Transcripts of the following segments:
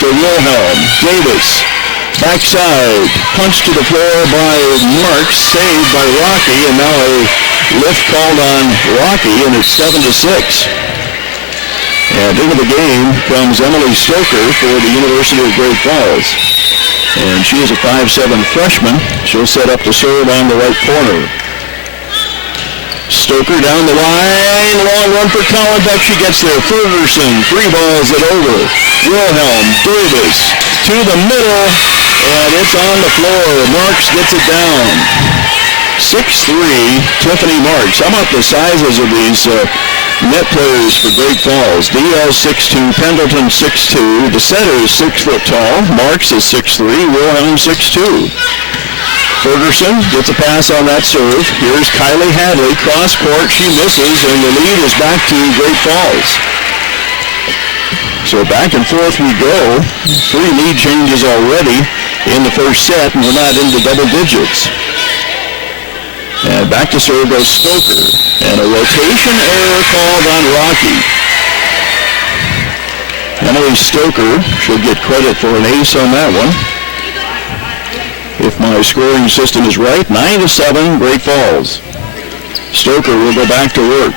to Wilhelm. Davis, backside, punch to the floor by Marks, saved by Rocky, and now a lift called on Rocky, and it's 7-6. And into the game comes Emily Stoker for the University of Great Falls. And she is a 5'7" freshman. She'll set up to serve on the right corner. Stoker down the line, long run for Collenbeck. She gets there. Ferguson, 3 balls it over. Wilhelm, Davis to the middle, and it's on the floor. Marks gets it down. 6'3", Tiffany Marks. How about the sizes of these net players for Great Falls? DL 6'2", Pendleton 6'2", the setter is 6 foot tall. Marks is 6'3", Wilhelm 6'2". Ferguson gets a pass on that serve. Here's Kylie Hadley, cross court. She misses, and the lead is back to Great Falls. So back and forth we go. 3 lead changes already in the first set, and we're not into double digits. And back to serve goes Stoker. And a rotation error called on Rocky. Emily Stoker should get credit for an ace on that one. If my scoring system is right, 9-7, Great Falls. Stoker will go back to work.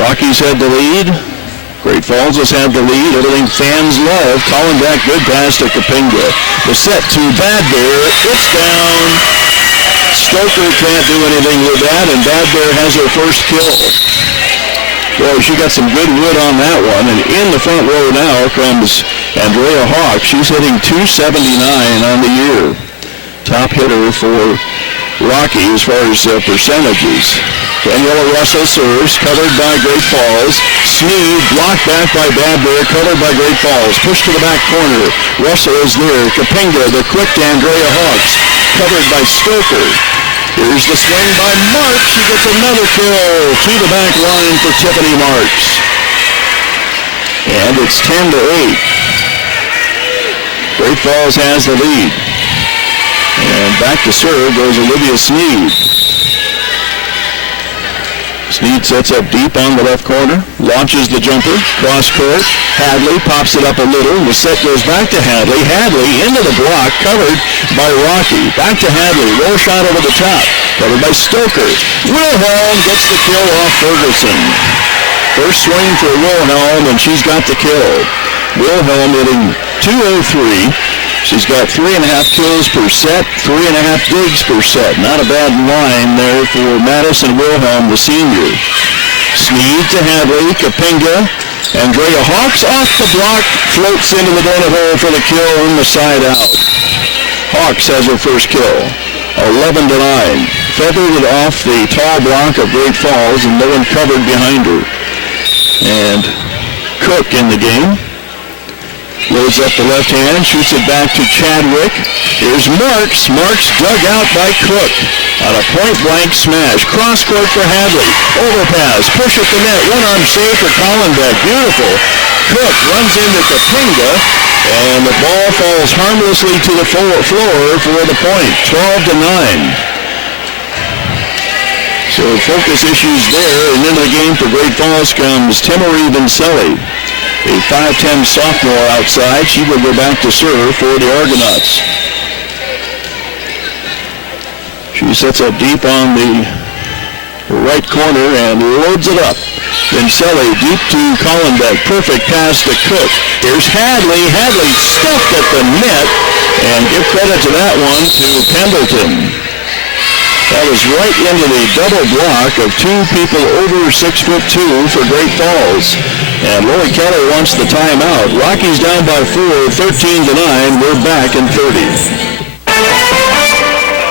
Rockies had the lead. Great Falls has had the lead. Everything fans love. Collenbeck, good pass to Kapinga. The set to Bad Bear. It's down. Stoker can't do anything with that, and Bad Bear has her first kill. Boy, she got some good wood on that one, and in the front row now comes Andrea Hawk. She's hitting .279 on the year. Top hitter for Rocky as far as percentages. Daniela Russell serves, covered by Great Falls. Sneed blocked back by Bad Bear, covered by Great Falls. Pushed to the back corner. Russell is there. Kapinga, the quick to Andrea Hawks, covered by Stoker. Here's the swing by Marks. She gets another kill to the back line for Tiffany Marks. And it's 10-8. Great Falls has the lead. And back to serve goes Olivia Sneed. Sneed sets up deep on the left corner, launches the jumper, cross court. Hadley pops it up a little. The set goes back to Hadley. Hadley into the block, covered by Rocky. Back to Hadley, roll shot over the top, covered by Stoker. Wilhelm gets the kill off Ferguson. First swing for Wilhelm, and she's got the kill. Wilhelm hitting .203. She's got 3.5 kills per set, 3.5 digs per set. Not a bad line there for Madison Wilhelm, the senior. Sneed to Hadley, Kapinga. Andrea Hawks off the block, floats into the donut hole for the kill on the side out. Hawks has her first kill, 11-9. Feathered it off the tall block of Great Falls, and no one covered behind her. And Cook in the game. Loads up the left hand, shoots it back to Chadwick. Here's Marks. Marks dug out by Cook on a point-blank smash. Cross court for Hadley. Overpass. Push at the net. One-arm save for Collenbeck. Beautiful. Cook runs into Kapinga, and the ball falls harmlessly to the floor for the point. 12-9. So focus issues there, and into the game for Great Falls comes Timmery Vincelli. A 5'10" sophomore outside. She will go back to serve for the Argonauts. She sets up deep on the right corner and loads it up. Vincelli deep to Collenbeck. Perfect pass to Cook. Here's Hadley. Hadley stuffed at the net, and give credit to that one to Pendleton. That was right into the double block of 2 people over 6'2" for Great Falls. And Lori Keller wants the timeout. Rockies down by 4, 13-9. We're back in 30.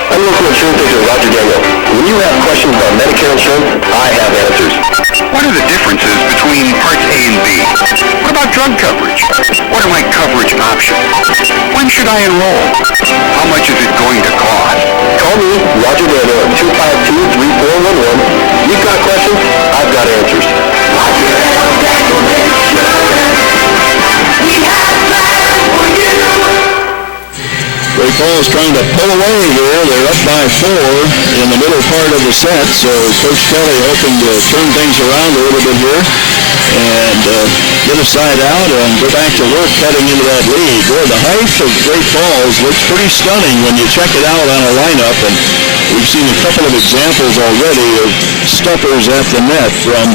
I'm local insurance agent Roger Daniel. When you have questions about Medicare insurance, I have answers. What are the differences between Parts A and B? What about drug coverage? What are my coverage options? When should I enroll? How much is it going to cost? Call me, Roger Daniel, at 252-3411. You've got questions, I've got answers. Roger Daniel Insurance. We have plans for you. Great Falls trying to pull away here. They're up by 4 in the middle part of the set, so Coach Kelly hoping to turn things around a little bit here and get a side out and go back to work cutting into that lead. Boy, the height of Great Falls looks pretty stunning when you check it out on a lineup, and we've seen a couple of examples already of stuffers at the net from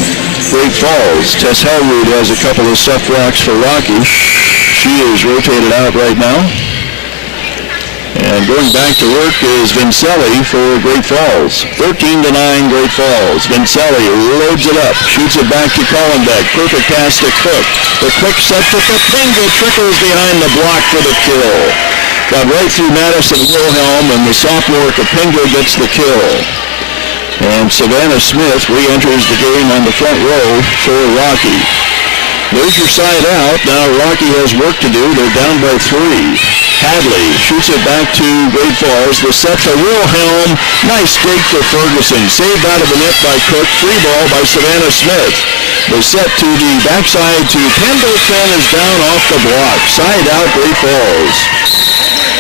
Great Falls. Tess Hellroot has a couple of stuff racks for Rocky. She is rotated out right now. And going back to work is Vincelli for Great Falls. 13-9 Great Falls. Vincelli loads it up, shoots it back to Collenbeck. Perfect pass to Cook. The quick set to Kapinga, trickles behind the block for the kill. Got right through Madison Wilhelm, and the sophomore Kapinga gets the kill. And Savannah Smith re-enters the game on the front row for Rocky. There's your side out. Now Rocky has work to do. They're down by 3. Hadley shoots it back to Great Falls. The set to Wilhelm. Nice dig for Ferguson. Saved out of the net by Cook. Free ball by Savannah Smith. The set to the backside to Pendleton is down off the block. Side out Great Falls.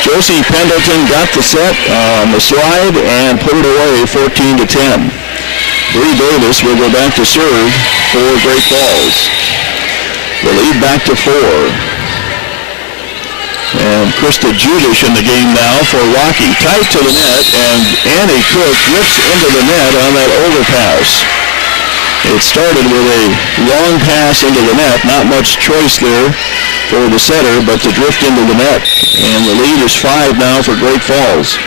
Josie Pendleton got the set on the slide and put it away 14-10. Bree Davis will go back to serve for Great Falls. The lead back to 4. And Krista Judish in the game now for Rocky. Tight to the net, and Annie Cook drifts into the net on that overpass. It started with a long pass into the net. Not much choice there for the setter, but to drift into the net. And the lead is 5 now for Great Falls.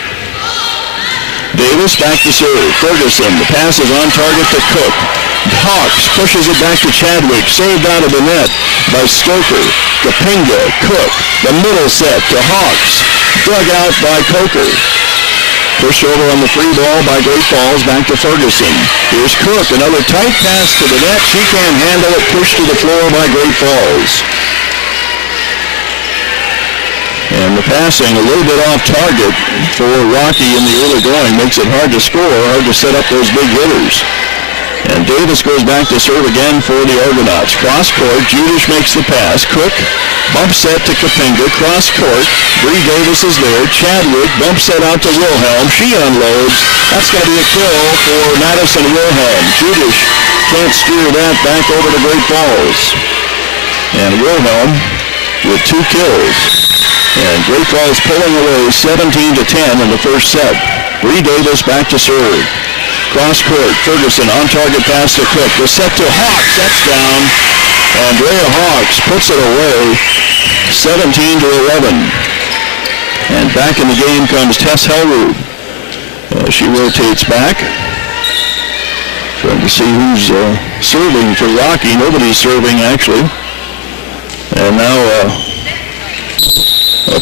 Davis back to serve. Ferguson, the pass is on target to Cook. Hawks pushes it back to Chadwick. Saved out of the net by Stoker. Kapinga, Cook. The middle set to Hawks. Dug out by Coker. Pushed over on the free ball by Great Falls. Back to Ferguson. Here's Cook. Another tight pass to the net. She can't handle it. Pushed to the floor by Great Falls. And the passing a little bit off target for Rocky in the early going. Makes it hard to score, hard to set up those big hitters. And Davis goes back to serve again for the Argonauts. Cross court, Judish makes the pass. Cook, bump set to Kapinga. Cross court, Bree Davis is there. Chadwick, bump set out to Wilhelm. She unloads. That's got to be a kill for Madison Wilhelm. Judish can't steer that back over to Great Falls. And Wilhelm with 2 kills. And Great Falls pulling away 17-10 in the first set. Bree Davis back to serve. Cross court, Ferguson on target pass to Cook. The set to Hawks, that's down. Andrea Hawks puts it away, 17-11. And back in the game comes Tess Hellroot. She rotates back. Trying to see who's serving for Rocky. Nobody's serving actually. And now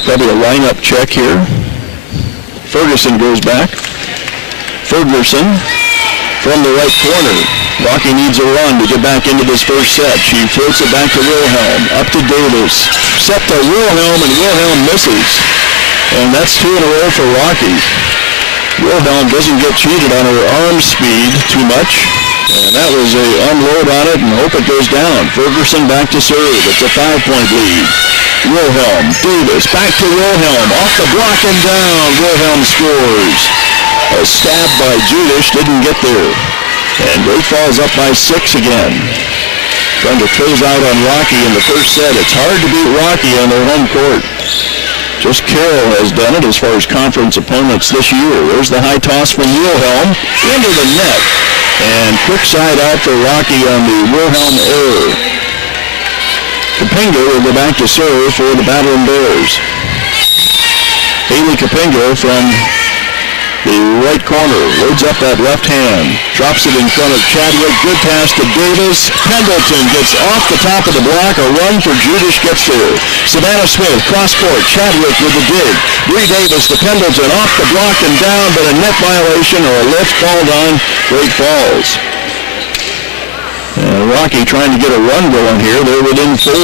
probably a lineup check here. Ferguson goes back. Ferguson from the right corner. Rocky needs a run to get back into this first set. She floats it back to Wilhelm. Up to Davis. Set to Wilhelm, and Wilhelm misses. And that's 2 in a row for Rocky. Wilhelm doesn't get cheated on her arm speed too much. And that was a unload on it, and hope it goes down. Ferguson back to serve. It's a 5-point lead. Wilhelm, Davis, back to Wilhelm. Off the block and down. Wilhelm scores. A stab by Judish, didn't get there. And Great Falls up by 6 again. Trying to close out on Rocky in the first set. It's hard to beat Rocky on their home court. Just Carroll has done it as far as conference opponents this year. There's the high toss from Wilhelm into the net. And quick side out for Rocky on the Wilhelm error. Kapinga will go back to serve for the Battling Bears. Haley Kapinga from the right corner, loads up that left hand, drops it in front of Chadwick, good pass to Davis. Pendleton gets off the top of the block, a run for Judish gets there. Savannah Smith, cross court, Chadwick with the dig. Bree Davis to Pendleton, off the block and down, but a net violation or a lift called on Great Falls. And Rocky trying to get a run going here, they're within 4.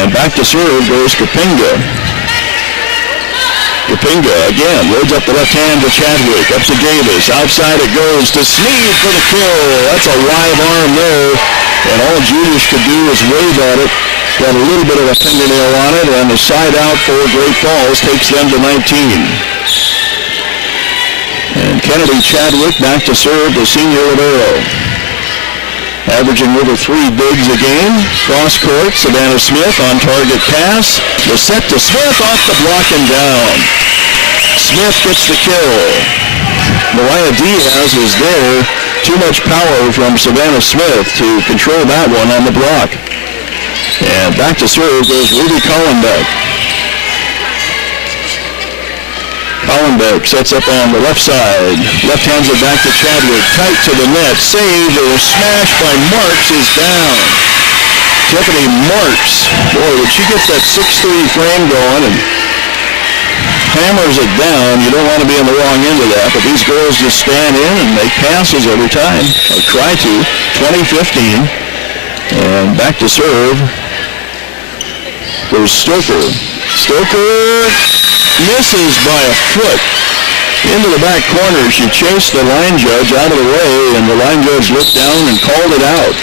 And back to serve goes Kapinga. Kapinga again loads up the left hand to Chadwick, up to Davis, outside it goes to Sneed for the kill. That's a live arm there, and all Judish could do is wave at it Got a little bit of a fingernail on it, and the side out for Great Falls takes them to 19. And Kennedy Chadwick back to serve, the senior libero. Averaging over 3 digs a game. Cross court, Savannah Smith on target pass. The set to Smith, off the block and down. Smith gets the kill. Mariah Diaz was there. Too much power from Savannah Smith to control that one on the block. And back to serve goes Ruby Collenbeck. Collenbeck sets up on the left side. Left hands it back to Chadwick. Tight to the net. Save or smash by Marks is down. Tiffany Marks. Boy, when she gets that 6'3" frame going and hammers it down, you don't want to be on the wrong end of that. But these girls just stand in and make passes every time. Or try to. 20-15. And back to serve goes Stoker. Stoker misses by a foot into the back corner. She chased the line judge out of the way, and the line judge looked down and called it out.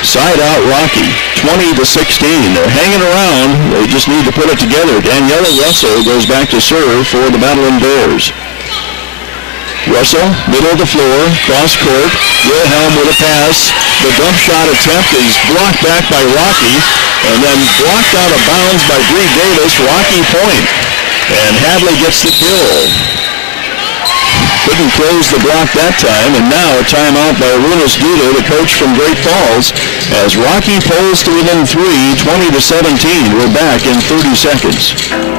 Side out Rocky, 20-16. They're hanging around. They just need to put it together. Daniela Russell goes back to serve for the Battling Bears. Russell, middle of the floor, cross court. Wilhelm with a pass. The dump shot attempt is blocked back by Rocky, and then blocked out of bounds by Bree Davis. Rocky point. And Hadley gets the kill. Couldn't close the block that time, and now a timeout by Runas Duda, the coach from Great Falls, as Rocky pulls to within 3, 20-17. We're back in 30 seconds.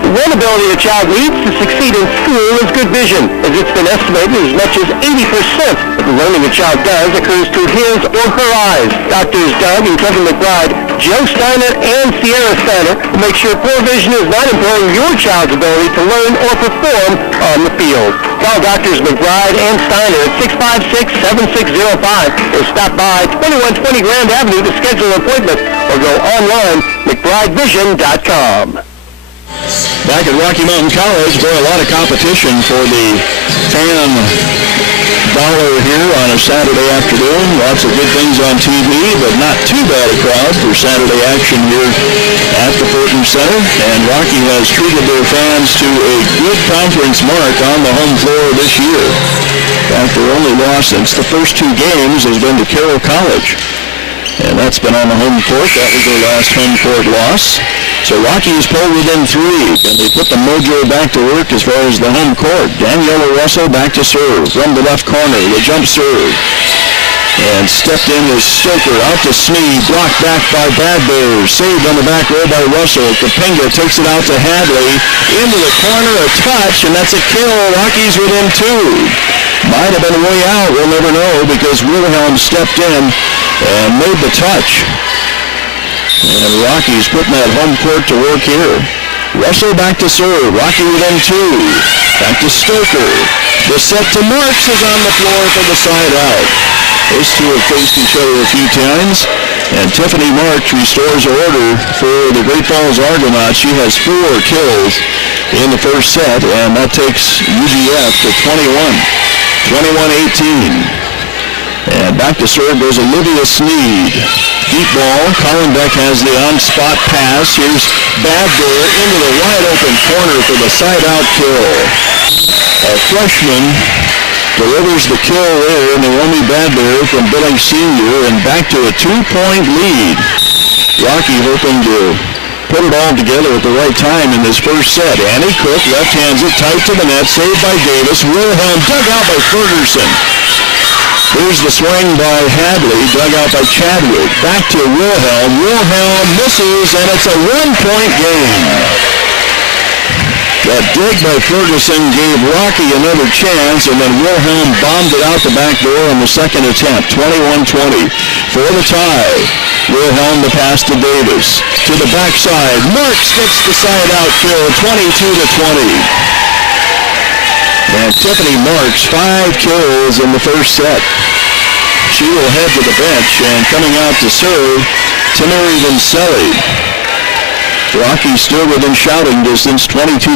One ability a child needs to succeed in school is good vision, as it's been estimated as much as 80% of the learning a child does occurs through his or her eyes. Doctors Doug and Kevin McBride, Joe Steiner, and Sierra Steiner will make sure poor vision is not impairing your child's ability to learn or perform on the field. Call Doctors McBride and Steiner at 656-7605 or stop by 2120 Grand Avenue to schedule an appointment or go online McBrideVision.com. Back at Rocky Mountain College, boy, a lot of competition for the fan dollar here on a Saturday afternoon. Lots of good things on TV, but not too bad a crowd for Saturday action here at the Fulton Center. And Rocky has treated their fans to a good conference mark on the home floor this year. In fact, their only loss since the first 2 games has been to Carroll College. And that's been on the home court. That was their last home court loss. So Rockies pulled within 3, and they put the mojo back to work as far as the home court. Daniela Russell back to serve from the left corner. The jump serve. And stepped in with Stoker out to Smee. Blocked back by Bad Bears. Saved on the back row by Russell. Kapinga takes it out to Hadley. Into the corner, a touch, and that's a kill. Rockies within 2. Might have been a way out. We'll never know because Wilhelm stepped in and made the touch. And Rockies putting that home court to work here. Russell back to serve. Rocky within 2. Back to Stoker. The set to Marks is on the floor for the side out. Those two have faced each other a few times. And Tiffany Marks restores order for the Great Falls Argonauts. She has 4 kills in the first set, and that takes UGF to 21-18. And back to serve goes Olivia Sneed. Deep ball. Collenbeck has the on-spot pass. Here's Bad Bear into the wide-open corner for the side-out kill. A freshman delivers the kill there, Naomi Bad Bear from Billings Senior, and back to a 2-point lead. Rocky hoping to put it all together at the right time in this first set. Annie Cook left hands it tight to the net, saved by Davis. Wilhelm dug out by Ferguson. Here's the swing by Hadley, dug out by Chadwick. Back to Wilhelm. Wilhelm misses, and it's a 1-point game. That dig by Ferguson gave Rocky another chance, and then Wilhelm bombed it out the back door on the second attempt. 21-20 for the tie. Wilhelm the pass to Davis. To the backside. Marks gets the side-out kill, 22-20. And Tiffany Marks, 5 kills in the first set. She will head to the bench, and coming out to serve, Tamiri Vincelli. Rocky still within shouting distance, 22-20.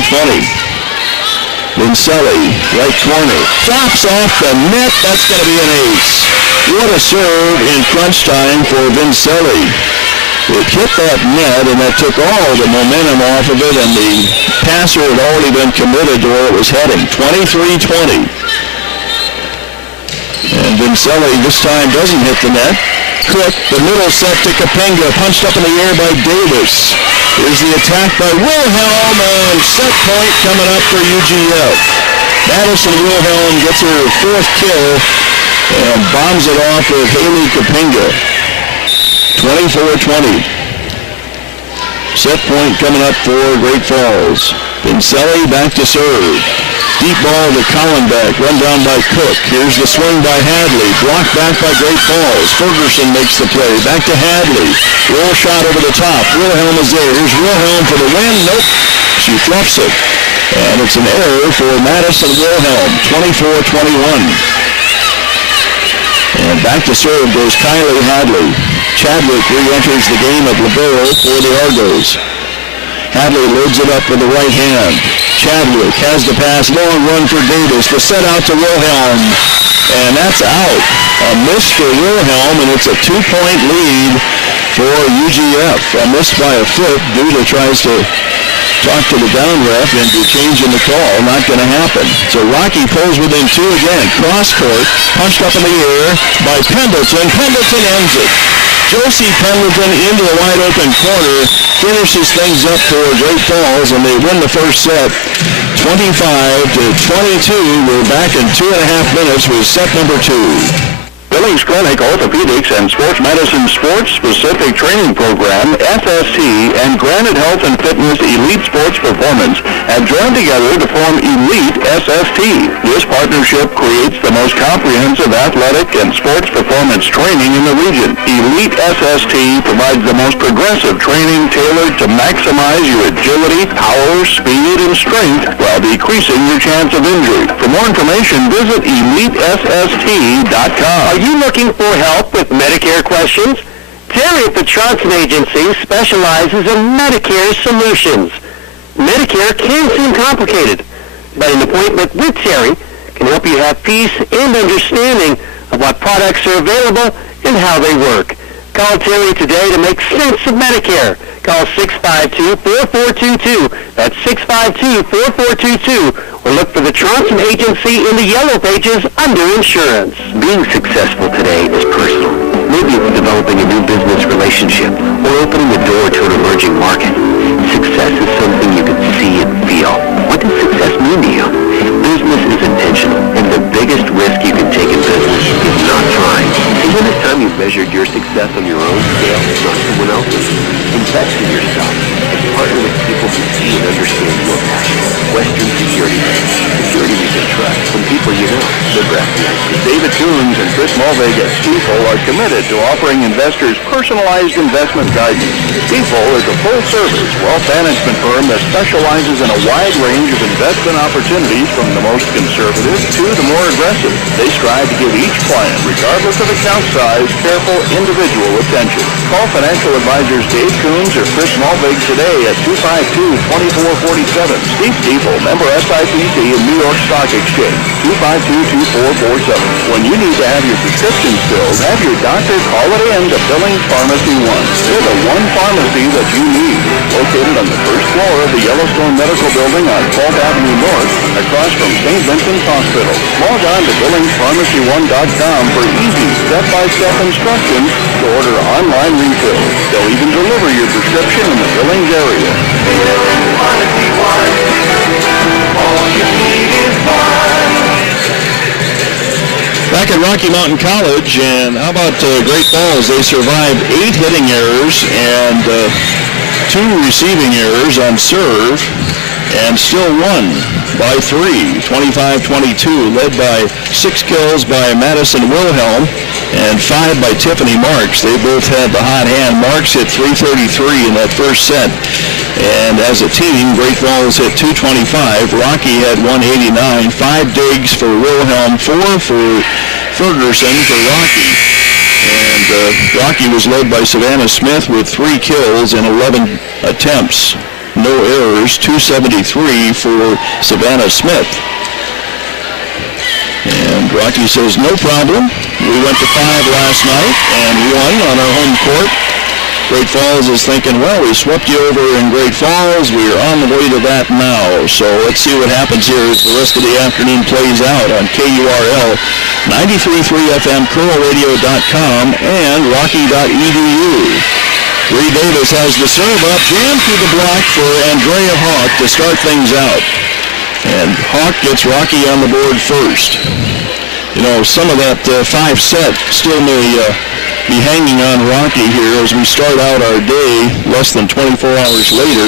Vincelli, right corner, flops off the net. That's going to be an ace. What a serve in crunch time for Vincelli. It hit that net, and that took all the momentum off of it, and the passer had already been committed to where it was heading. 23-20. And Vincelli this time doesn't hit the net. Cook, the middle set to Kapenga, punched up in the air by Davis. Here's the attack by Wilhelm, and set point coming up for UGF. Madison Wilhelm gets her fourth kill and bombs it off with Haley Kapenga. 24-20. Set point coming up for Great Falls. Vincelli back to serve. Deep ball to Collenbeck, run down by Cook. Here's the swing by Hadley, blocked back by Great Falls. Ferguson makes the play, back to Hadley. Roll shot over the top. Wilhelm is there. Here's Wilhelm for the win. Nope. She fluffs it. And it's an error for Madison Wilhelm, 24-21. And back to serve goes Kylie Hadley. Chadwick re-enters the game at libero for the Argos. Hadley loads it up with the right hand. Chadwick has the pass, long run for Davis. The set out to Wilhelm, and that's out. A miss for Wilhelm, and it's a 2-point lead for UGF. A miss by a foot. Duda tries to talk to the down ref and be changing the call. Not going to happen. So Rocky pulls within 2 again. Cross court, punched up in the air by Pendleton. Pendleton ends it. Josie Pendleton into the wide open corner, finishes things up for Great Falls, and they win the first set 25-22. We're back in 2.5 minutes with set number 2. Billings Clinic Orthopedics and Sports Medicine Sports Specific Training Program, FST, and Granite Health and Fitness Elite Sports Performance have joined together to form Elite SST. This partnership creates the most comprehensive athletic and sports performance training in the region. Elite SST provides the most progressive training tailored to maximize your agility, power, speed, and strength while decreasing your chance of injury. For more information, visit EliteSST.com. Are you looking for help with Medicare questions? Terry at the Johnson Agency specializes in Medicare solutions. Medicare can seem complicated, but an appointment with Terry can help you have peace and understanding of what products are available and how they work. Call Terry today to make sense of Medicare. Call 652-4422. That's 652-4422. Or look for the Johnson Agency in the Yellow Pages under Insurance. Being successful today is personal. Maybe it's developing a new business relationship or opening the door to an emerging market. Success is something you can see and feel. What does success mean to you? Business is intentional, and the biggest risk you can take in business is not trying. And when it's time you've measured your success on your own scale, not someone else's, invest in yourself and partner with people who see and understand your passion. Western Security Bank. Security you can trust from people you know. The best. David Coons and Chris Mulvig at Stifel are committed to offering investors personalized investment guidance. Stifel is a full-service wealth management firm that specializes in a wide range of investment opportunities from the most conservative to the more aggressive. They strive to give each client, regardless of account size, careful individual attention. Call financial advisors Dave Coons or Chris Mulvig today at 252-2447. Steve Stifel, member SIPC and New York Stock Exchange, 252-2447. When you need to have your prescriptions filled, have your doctor call it in to Billings Pharmacy 1. They're the one pharmacy that you need. Located on the first floor of the Yellowstone Medical Building on 12th Avenue North, across from St. Vincent's Hospital. Log on to BillingsPharmacy1.com for easy step-by-step instructions to order online refills. They'll even deliver your prescription in the Billings area. Billings Pharmacy 1. All you need is one. Back at Rocky Mountain College, and how about Great Falls? They survived 8 hitting errors and 2 receiving errors on serve, and still won by 3, 25-22, led by 6 kills by Madison Wilhelm and 5 by Tiffany Marks. They both had the hot hand. Marks hit 333 in that first set. And as a team, Great Falls hit 225. Rocky had 189. 5 digs for Wilhelm, 4 for Ferguson for Rocky. And Rocky was led by Savannah Smith with 3 kills and 11 attempts. No errors, 273 for Savannah Smith. And Rocky says, no problem. We went to 5 last night and won on our home court. Great Falls is thinking, well, we swept you over in Great Falls. We're on the way to that now. So let's see what happens here as the rest of the afternoon plays out on KURL 93.3 FM, KurlRadio.com, and Rocky.edu. Bree Davis has the serve up, jammed through the block for Andrea Hawk to start things out. And Hawk gets Rocky on the board first. You know, some of that 5-set still may be hanging on Rocky here as we start out our day less than 24 hours later,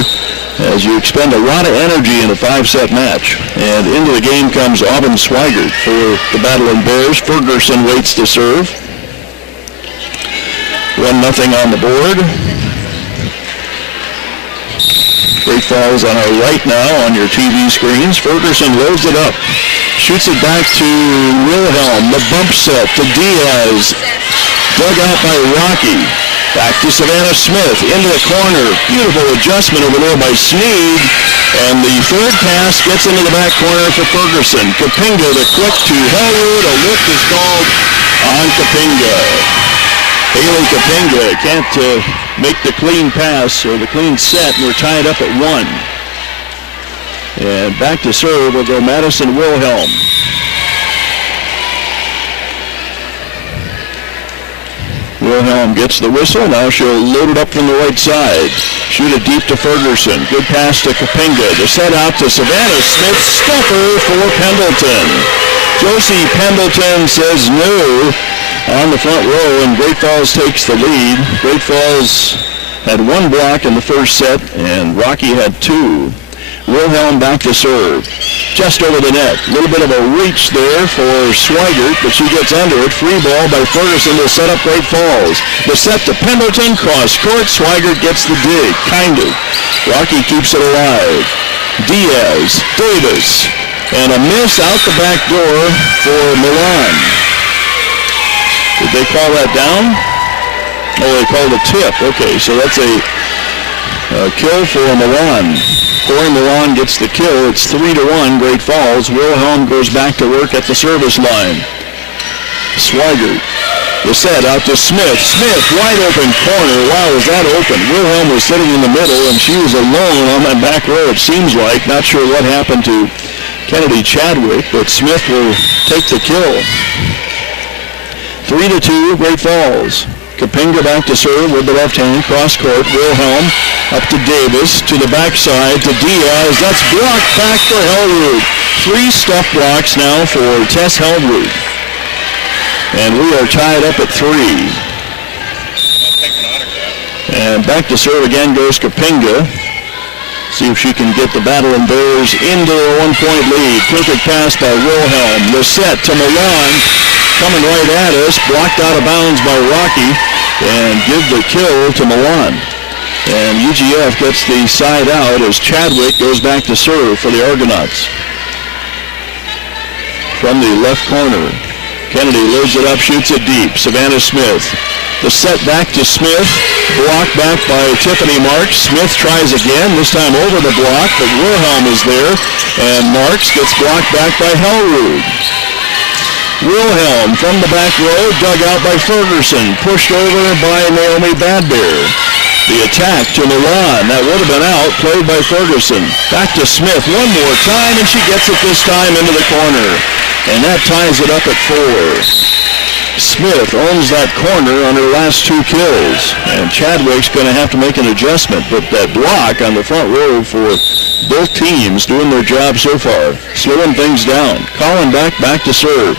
as you expend a lot of energy in a 5-set match. And into the game comes Auburn Swigert for the Battling Bears. Ferguson waits to serve. 1-0 on the board. Great Falls on our right now on your TV screens. Ferguson loads it up. Shoots it back to Wilhelm. The bump set to Diaz. Dug out by Rocky. Back to Savannah Smith. Into the corner. Beautiful adjustment over there by Sneed. And the third pass gets into the back corner for Ferguson. Kapinga, the quick to Hellwood. A lift is called on Kapinga. Haley Kapinga can't make the clean pass or the clean set. We're tied up at 1. And back to serve will go Madison Wilhelm. Wilhelm gets the whistle. Now she'll load it up from the right side. Shoot it deep to Ferguson. Good pass to Kapinga. The set out to Savannah Smith. Stuffer for Pendleton. Josie Pendleton says no on the front row, and Great Falls takes the lead. Great Falls had 1 block in the first set, and Rocky had 2. Wilhelm back to serve. Just over the net. A little bit of a reach there for Swigert, but she gets under it. Free ball by Ferguson to set up Great Falls. The set to Pendleton, cross court. Swigert gets the dig. Kind of. Rocky keeps it alive. Diaz, Davis, and a miss out the back door for Milan. Did they call that down? Oh, they called a tip. Okay, so that's a kill for Milan. Corey Milan gets the kill. It's 3-1, Great Falls. Wilhelm goes back to work at the service line. Swigert. The set out to Smith. Smith, wide open corner. Wow, was that open? Wilhelm was sitting in the middle, and she was alone on that back row, it seems like. Not sure what happened to Kennedy Chadwick, but Smith will take the kill. 3-2, Great Falls. Kapinga back to serve with the left hand, cross court. Wilhelm up to Davis, to the backside, to Diaz. That's blocked back for Hellwood. 3 stuff blocks now for Tess Hellwood. And we are tied up at 3. And back to serve again goes Kapinga. See if she can get the Battling Bears into a 1-point lead. Perfect pass by Wilhelm. The set to Milan. Coming right at us, blocked out of bounds by Rocky, and give the kill to Milan. And UGF gets the side out as Chadwick goes back to serve for the Argonauts. From the left corner, Kennedy loads it up, shoots it deep. Savannah Smith. The set back to Smith, blocked back by Tiffany Marks. Smith tries again, this time over the block, but Wilhelm is there, and Marks gets blocked back by Hellwood. Wilhelm from the back row, dug out by Ferguson, pushed over by Naomi Badbear. The attack to Milan, that would have been out, played by Ferguson. Back to Smith one more time, and she gets it this time into the corner. And that ties it up at 4. Smith owns that corner on her last 2 kills, and Chadwick's going to have to make an adjustment, but that block on the front row for both teams doing their job so far, slowing things down. Colin back to serve.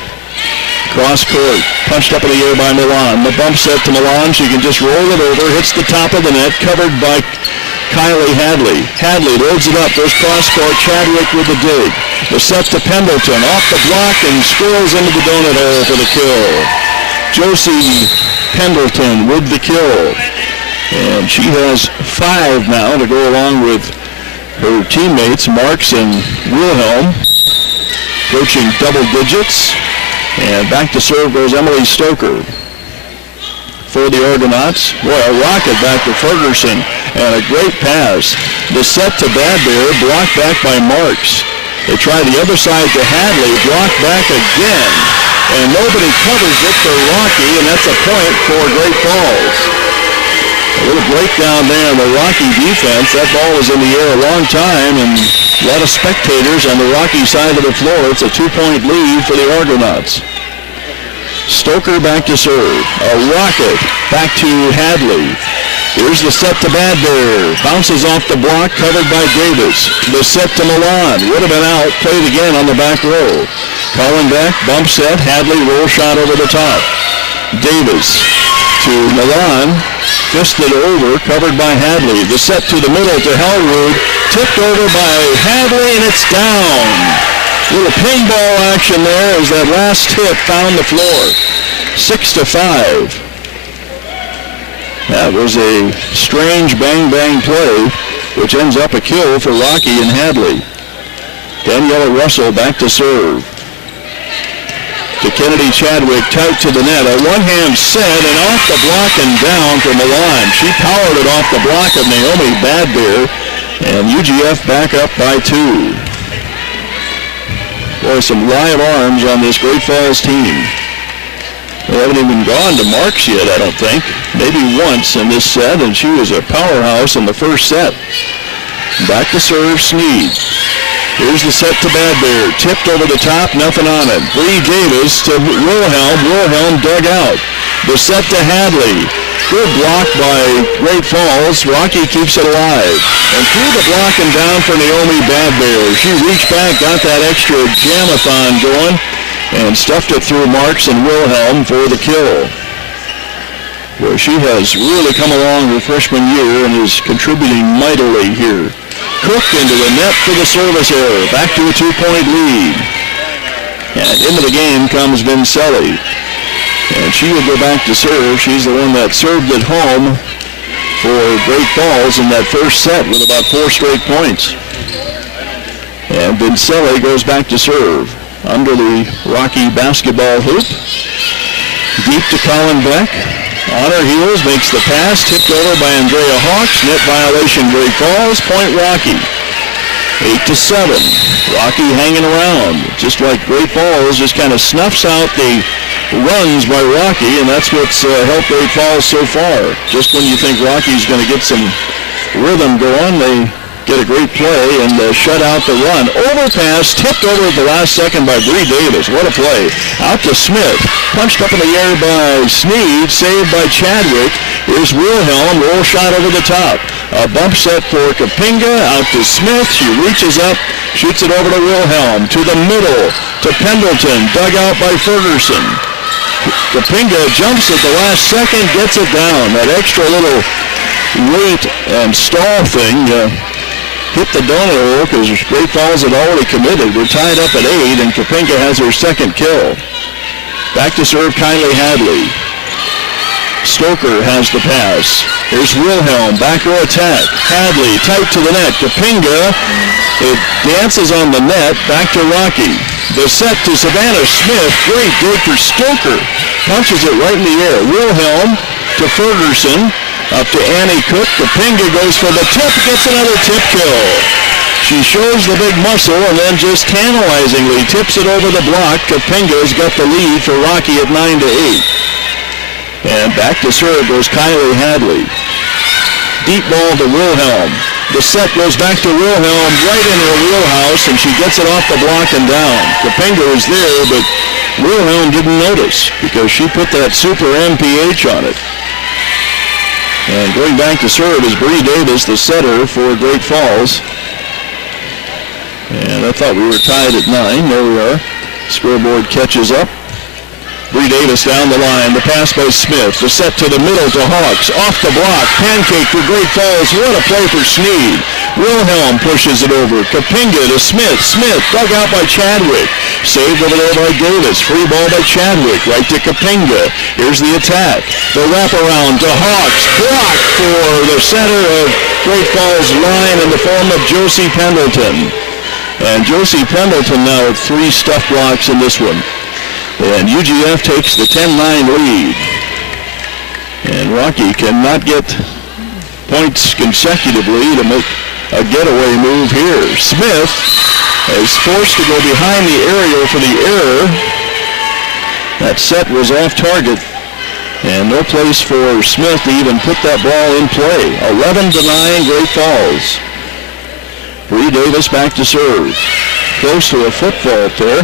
Cross court, punched up in the air by Milan. The bump set to Milan. She can just roll it over, hits the top of the net, covered by Kylie Hadley. Hadley loads it up, goes cross court. Chadwick with the dig. The set to Pendleton, off the block and scrolls into the donut hole for the kill. Josie Pendleton with the kill. And she has 5 now to go along with her teammates, Marks and Wilhelm, approaching double digits. And back to serve goes Emily Stoker for the Argonauts. Boy, a rocket back to Ferguson, and a great pass. The set to Badbear, blocked back by Marks. They try the other side to Hadley, blocked back again, and nobody covers it for Rocky, and that's a point for Great Falls. A little breakdown there in the Rocky defense. That ball was in the air a long time, and a lot of spectators on the Rocky side of the floor. It's a 2-point lead for the Argonauts. Stoker back to serve. A rocket back to Hadley. Here's the set to Badbear. Bounces off the block, covered by Davis. The set to Milan. Would have been out. Played again on the back row. Colin back, bump set. Hadley roll shot over the top. Davis to Milan. Fisted over, covered by Hadley. The set to the middle to Hellrud. Tipped over by Hadley, and it's down. Little pinball action there as that last tip found the floor. 6-5. That was a strange bang-bang play, which ends up a kill for Rocky and Hadley. Daniela Russell back to serve. To Kennedy Chadwick, tight to the net. A one-hand set and off the block and down for Milan. She powered it off the block of Naomi Badbear, and UGF back up by 2. Boy, some live arms on this Great Falls team. They haven't even gone to marks yet, I don't think. Maybe once in this set, and she was a powerhouse in the first set. Back to serve, Sneed. Here's the set to Badbear. Tipped over the top, nothing on it. Bree Davis to Wilhelm. Wilhelm dug out. The set to Hadley. Good block by Great Falls. Rocky keeps it alive. And through the block and down for Naomi Badbear. She reached back, got that extra jam-a-thon going, and stuffed it through Marks and Wilhelm for the kill. Well, she has really come along her freshman year and is contributing mightily here. Cook into the net for the service error. Back to a 2-point lead. And into the game comes Vincelli. And she will go back to serve. She's the one that served at home for Great Falls in that first set with about 4 straight points. And Vincelli goes back to serve under the Rocky basketball hoop. Deep to Colin Beck. On her heels, makes the pass, tipped over by Andrea Hawks. Net violation, Great Falls. Point Rocky. 8-7. Rocky hanging around. Just like Great Falls just kind of snuffs out the runs by Rocky, and that's what's helped Great Falls so far. Just when you think Rocky's going to get some rhythm going, they get a great play and shut out the run. Overpass, tipped over at the last second by Bree Davis. What a play. Out to Smith. Punched up in the air by Sneed. Saved by Chadwick. Here's Wilhelm. Roll shot over the top. A bump set for Kapinga. Out to Smith. She reaches up. Shoots it over to Wilhelm. To the middle. To Pendleton. Dug out by Ferguson. Kapinga jumps at the last second. Gets it down. That extra little weight and stall thing hit the donut hole because Great Falls had already committed. We're tied up at 8, and Kapinka has her second kill. Back to serve Kylie Hadley. Stoker has the pass. Here's Wilhelm, back row attack. Hadley, tight to the net. Kapinga, it dances on the net, back to Rocky. The set to Savannah Smith. Great dig for Stoker. Punches it right in the air. Wilhelm to Ferguson. Up to Annie Cook. Kapinga goes for the tip. Gets another tip kill. She shows the big muscle and then just tantalizingly tips it over the block. Kapinga's got the lead for Rocky at 9-8. And back to serve goes Kylie Hadley. Deep ball to Wilhelm. The set goes back to Wilhelm right in her wheelhouse, and she gets it off the block and down. Kapinga was there, but Wilhelm didn't notice because she put that super MPH on it. And going back to serve is Bree Davis, the setter for Great Falls. And I thought we were tied at 9. There we are. Scoreboard catches up. Bree Davis down the line. The pass by Smith. The set to the middle to Hawks. Off the block. Pancake for Great Falls. What a play for Sneed. Wilhelm pushes it over. Kapinga to Smith. Smith dug out by Chadwick. Saved over there by Davis. Free ball by Chadwick. Right to Kapinga. Here's the attack. The wraparound to Hawks. Blocked for the center of Great Falls line in the form of Josie Pendleton. And Josie Pendleton now with 3 stuff blocks in this one. And UGF takes the 10-9 lead. And Rocky cannot get points consecutively to make a getaway move here. Smith is forced to go behind the aerial for the error. That set was off target. And no place for Smith to even put that ball in play. 11-9, Great Falls. Bree Davis back to serve. Close to a foot fault there.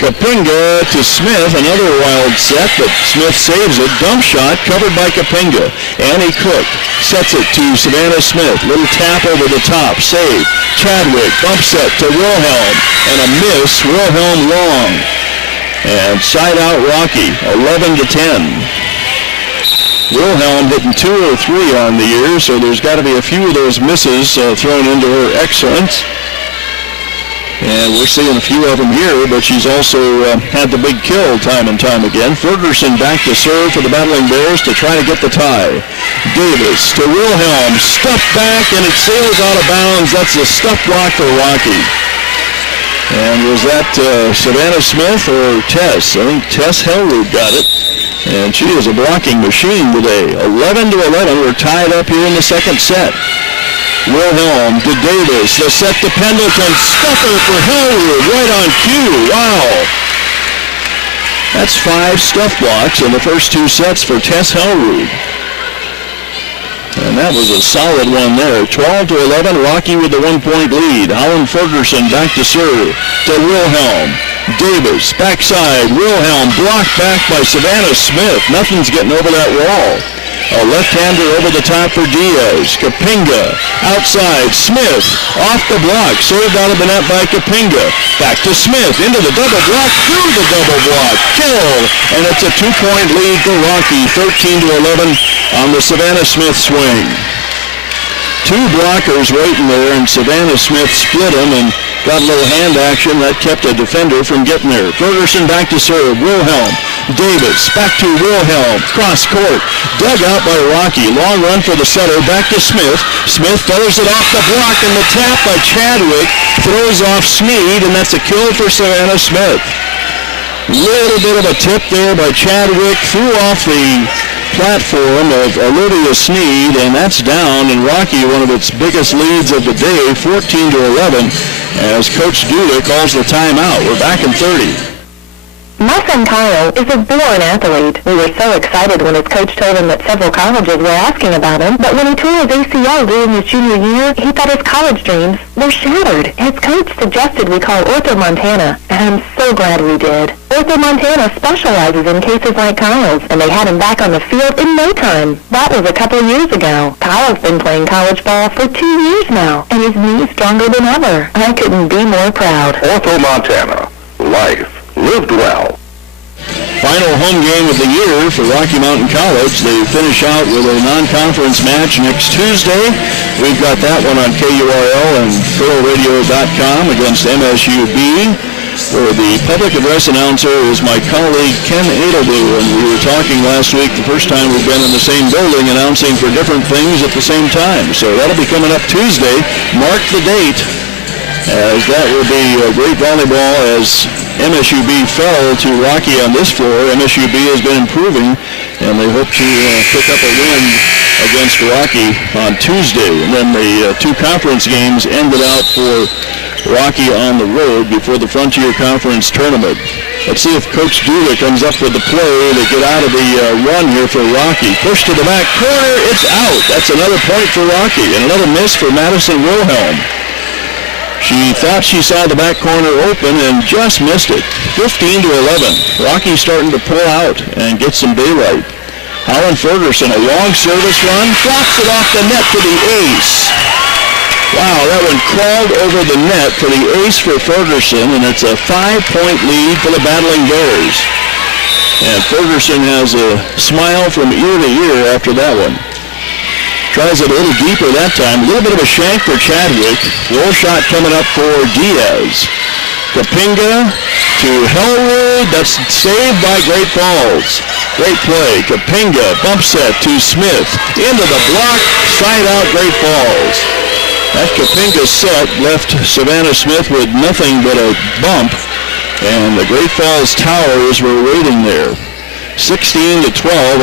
Kapinga to Smith, another wild set, but Smith saves it. Dump shot covered by Kapinga. Annie Cook sets it to Savannah Smith. Little tap over the top. Save. Chadwick bump set to Wilhelm. And a miss. Wilhelm long. And side out Rocky. 11-10. Wilhelm hitting 2 or 3 on the year, so there's got to be a few of those misses thrown into her excellence. And we're seeing a few of them here, but she's also had the big kill time and time again. Ferguson back to serve for the Battling Bears to try to get the tie. Davis to Wilhelm, stuffed back, and it sails out of bounds. That's a stuff block for Rocky. And was that Savannah Smith or Tess? I think Tess Hellroot got it. And she is a blocking machine today. 11-11, we're tied up here in the second set. Wilhelm to Davis, the set to Pendleton, stuffer for Hellroot, right on cue, wow. That's 5 stuff blocks in the first 2 sets for Tess Hellroot. And that was a solid one there. 12-11, Rocky with the 1-point lead. Holland Ferguson back to serve to Wilhelm. Davis, backside, Wilhelm, blocked back by Savannah Smith. Nothing's getting over that wall. A left-hander over the top for Diaz. Kapinga, outside, Smith, off the block, served out of the net by Kapinga. Back to Smith, into the double block, through the double block, kill, and it's a 2-point lead for Rocky, 13-11 on the Savannah Smith swing. 2 blockers waiting there, and Savannah Smith split them and got a little hand action. That kept a defender from getting there. Ferguson back to serve. Wilhelm. Davis back to Wilhelm. Cross court. Dug out by Rocky. Long run for the setter. Back to Smith. Smith throws it off the block, and the tap by Chadwick throws off Sneed, and that's a kill for Savannah Smith. Little bit of a tip there by Chadwick. Threw off the platform of Olivia Sneed, and that's down, and Rocky, one of its biggest leads of the day, 14-11, as Coach Duda calls the timeout. We're back in 30. My son Kyle is a born athlete. We were so excited when his coach told him that several colleges were asking about him, but when he tore his ACL during his junior year, he thought his college dreams were shattered. His coach suggested we call Ortho Montana, and I'm so glad we did. Ortho Montana specializes in cases like Kyle's, and they had him back on the field in no time. That was a couple years ago. Kyle's been playing college ball for 2 years now, and his knee's stronger than ever. I couldn't be more proud. Ortho Montana. Life lived well. Final home game of the year for Rocky Mountain College. They finish out with a non-conference match next Tuesday. We've got that one on KURL and KurlRadio.com against MSUB. Where the public address announcer is my colleague Ken Adelblue, and we were talking last week, the first time we've been in the same building announcing for different things at the same time. So that'll be coming up Tuesday. Mark the date, as that will be great volleyball as MSUB fell to Rocky on this floor. MSUB has been improving, and they hope to pick up a win against Rocky on Tuesday. And then the 2 conference games ended out for Rocky on the road before the Frontier Conference tournament. Let's see if Coach Dula comes up with the play to get out of the run here for Rocky. Push to the back corner, it's out. That's another point for Rocky, and another miss for Madison Wilhelm. She thought she saw the back corner open and just missed it. 15-11. Rocky starting to pull out and get some daylight. Holland Ferguson, a long service run, flops it off the net for the ace. Wow, that one crawled over the net for the ace for Ferguson, and it's a 5-point lead for the Battling Bears. And Ferguson has a smile from ear to ear after that one. Tries it a little deeper that time. A little bit of a shank for Chadwick. Roll shot coming up for Diaz. Kapinga to Hellwood. That's saved by Great Falls. Great play. Kapinga bump set to Smith. Into the block. Side out Great Falls. That Kapinga set left Savannah Smith with nothing but a bump. And the Great Falls Towers were waiting there. 16-12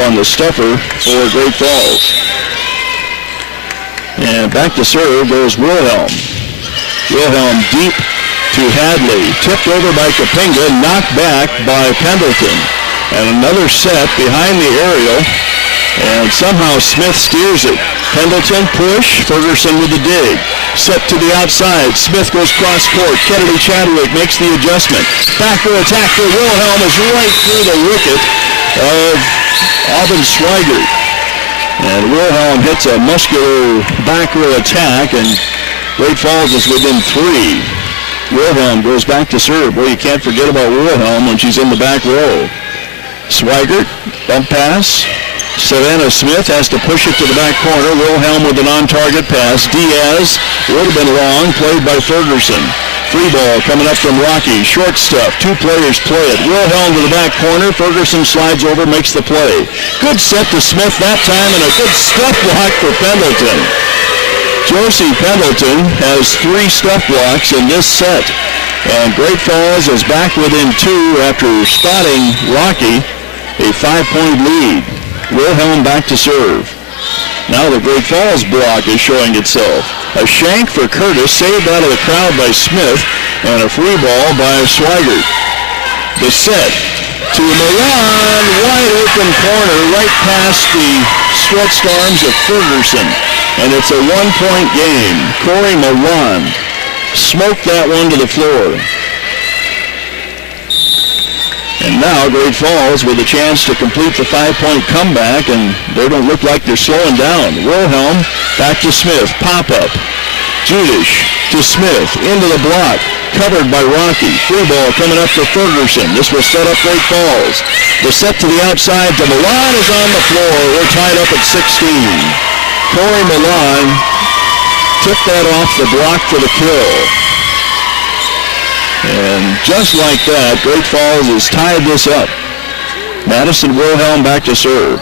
on the stuffer for Great Falls. And back to serve goes Wilhelm. Wilhelm deep to Hadley. Tipped over by Kapinga. Knocked back by Pendleton. And another set behind the aerial. And somehow Smith steers it. Pendleton push. Ferguson with the dig. Set to the outside. Smith goes cross court. Kennedy Chadwick makes the adjustment. Back row attack for Wilhelm is right through the wicket of Alvin Swigert. And Wilhelm hits a muscular back row attack, and Great Falls is within 3. Wilhelm goes back to serve. Well, you can't forget about Wilhelm when she's in the back row. Swigert, bump pass. Savannah Smith has to push it to the back corner. Wilhelm with an on-target pass. Diaz would have been long, played by Ferguson. Free ball coming up from Rocky. Short stuff. 2 players play it. Wilhelm to the back corner. Ferguson slides over, makes the play. Good set to Smith that time, and a good stuff block for Pendleton. Josie Pendleton has 3 stuff blocks in this set. And Great Falls is back within 2 after spotting Rocky. A 5-point lead. Wilhelm back to serve. Now the Great Falls block is showing itself. A shank for Curtis, saved out of the crowd by Smith, and a free ball by Swigert. The set to Milan, wide open corner, right past the stretched arms of Ferguson. And it's a 1-point game. Corey Milan smoked that one to the floor. And now Great Falls with a chance to complete the 5-point comeback, and they don't look like they're slowing down. Wilhelm back to Smith, pop-up. Judish to Smith, into the block, covered by Rocky. Free ball coming up for Ferguson. This will set up Great Falls. The set to the outside to Milan is on the floor. We're tied up at 16. Corey Milan took that off the block for the kill. And just like that, Great Falls has tied this up. Madison Wilhelm back to serve.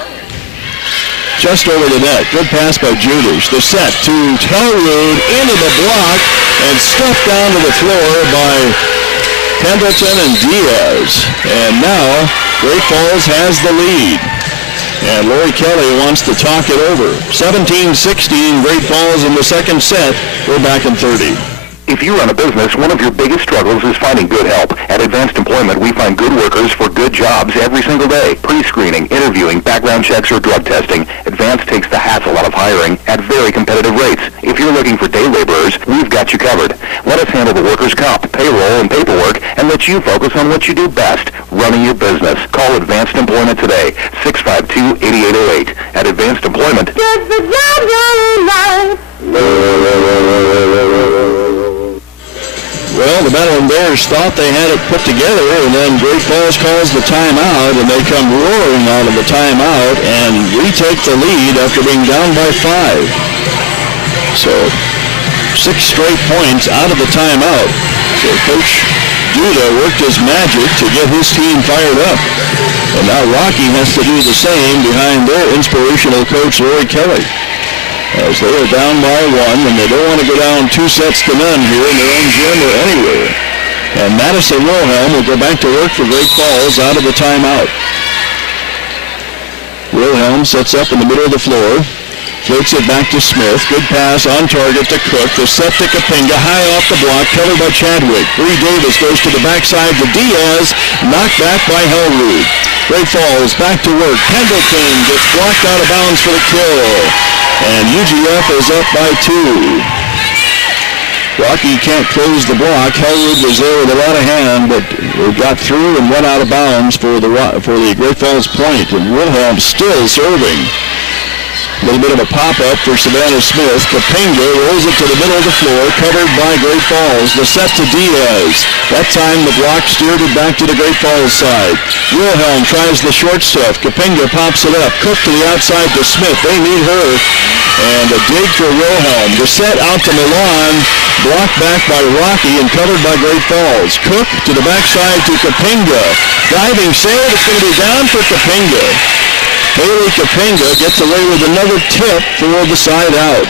Just over the net. Good pass by Judish. The set to Telrud into the block and stuffed down to the floor by Pendleton and Diaz. And now Great Falls has the lead. And Lori Kelly wants to talk it over. 17-16, Great Falls in the second set. We're back in 30. If you run a business, one of your biggest struggles is finding good help. At Advanced Employment, we find good workers for good jobs every single day. Pre-screening, interviewing, background checks, or drug testing. Advanced takes the hassle out of hiring at very competitive rates. If you're looking for day laborers, we've got you covered. Let us handle the workers' comp, payroll, and paperwork, and let you focus on what you do best, running your business. Call Advanced Employment today, 652-8808. At Advanced Employment. Just the job you love. Well, the Maryland Bears thought they had it put together, and then Great Falls calls the timeout, and they come roaring out of the timeout and retake the lead after being down by 5. So 6 straight points out of the timeout. So Coach Duda worked his magic to get his team fired up. And now Rocky has to do the same behind their inspirational coach, Lori Kelly, as they are down by 1, and they don't want to go down 2 sets to none here in their own gym or anywhere. And Madison Wilhelm will go back to work for Great Falls out of the timeout. Wilhelm sets up in the middle of the floor, floats it back to Smith. Good pass on target to Cook. The set to Kapinga, high off the block, covered by Chadwick. Bree Davis goes to the backside to Diaz, knocked back by Hellrud. Great Falls back to work. Pendleton gets blocked out of bounds for the kill. And UGF is up by 2. Rocky can't close the block. Hellwood was there with a lot of hand, but got through and went out of bounds for the Great Falls point. And Wilhelm still serving. A little bit of a pop-up for Savannah Smith. Kapinga rolls it to the middle of the floor, covered by Great Falls. The set to Diaz. That time the block steered it back to the Great Falls side. Wilhelm tries the short stuff. Kapinga pops it up. Cook to the outside to Smith. They need her. And a dig for Wilhelm. The set out to Milan. Blocked back by Rocky and covered by Great Falls. Cook to the backside to Kapinga. Diving save. It's going to be down for Kapinga. Haley Kapinga gets away with another tip for the side out.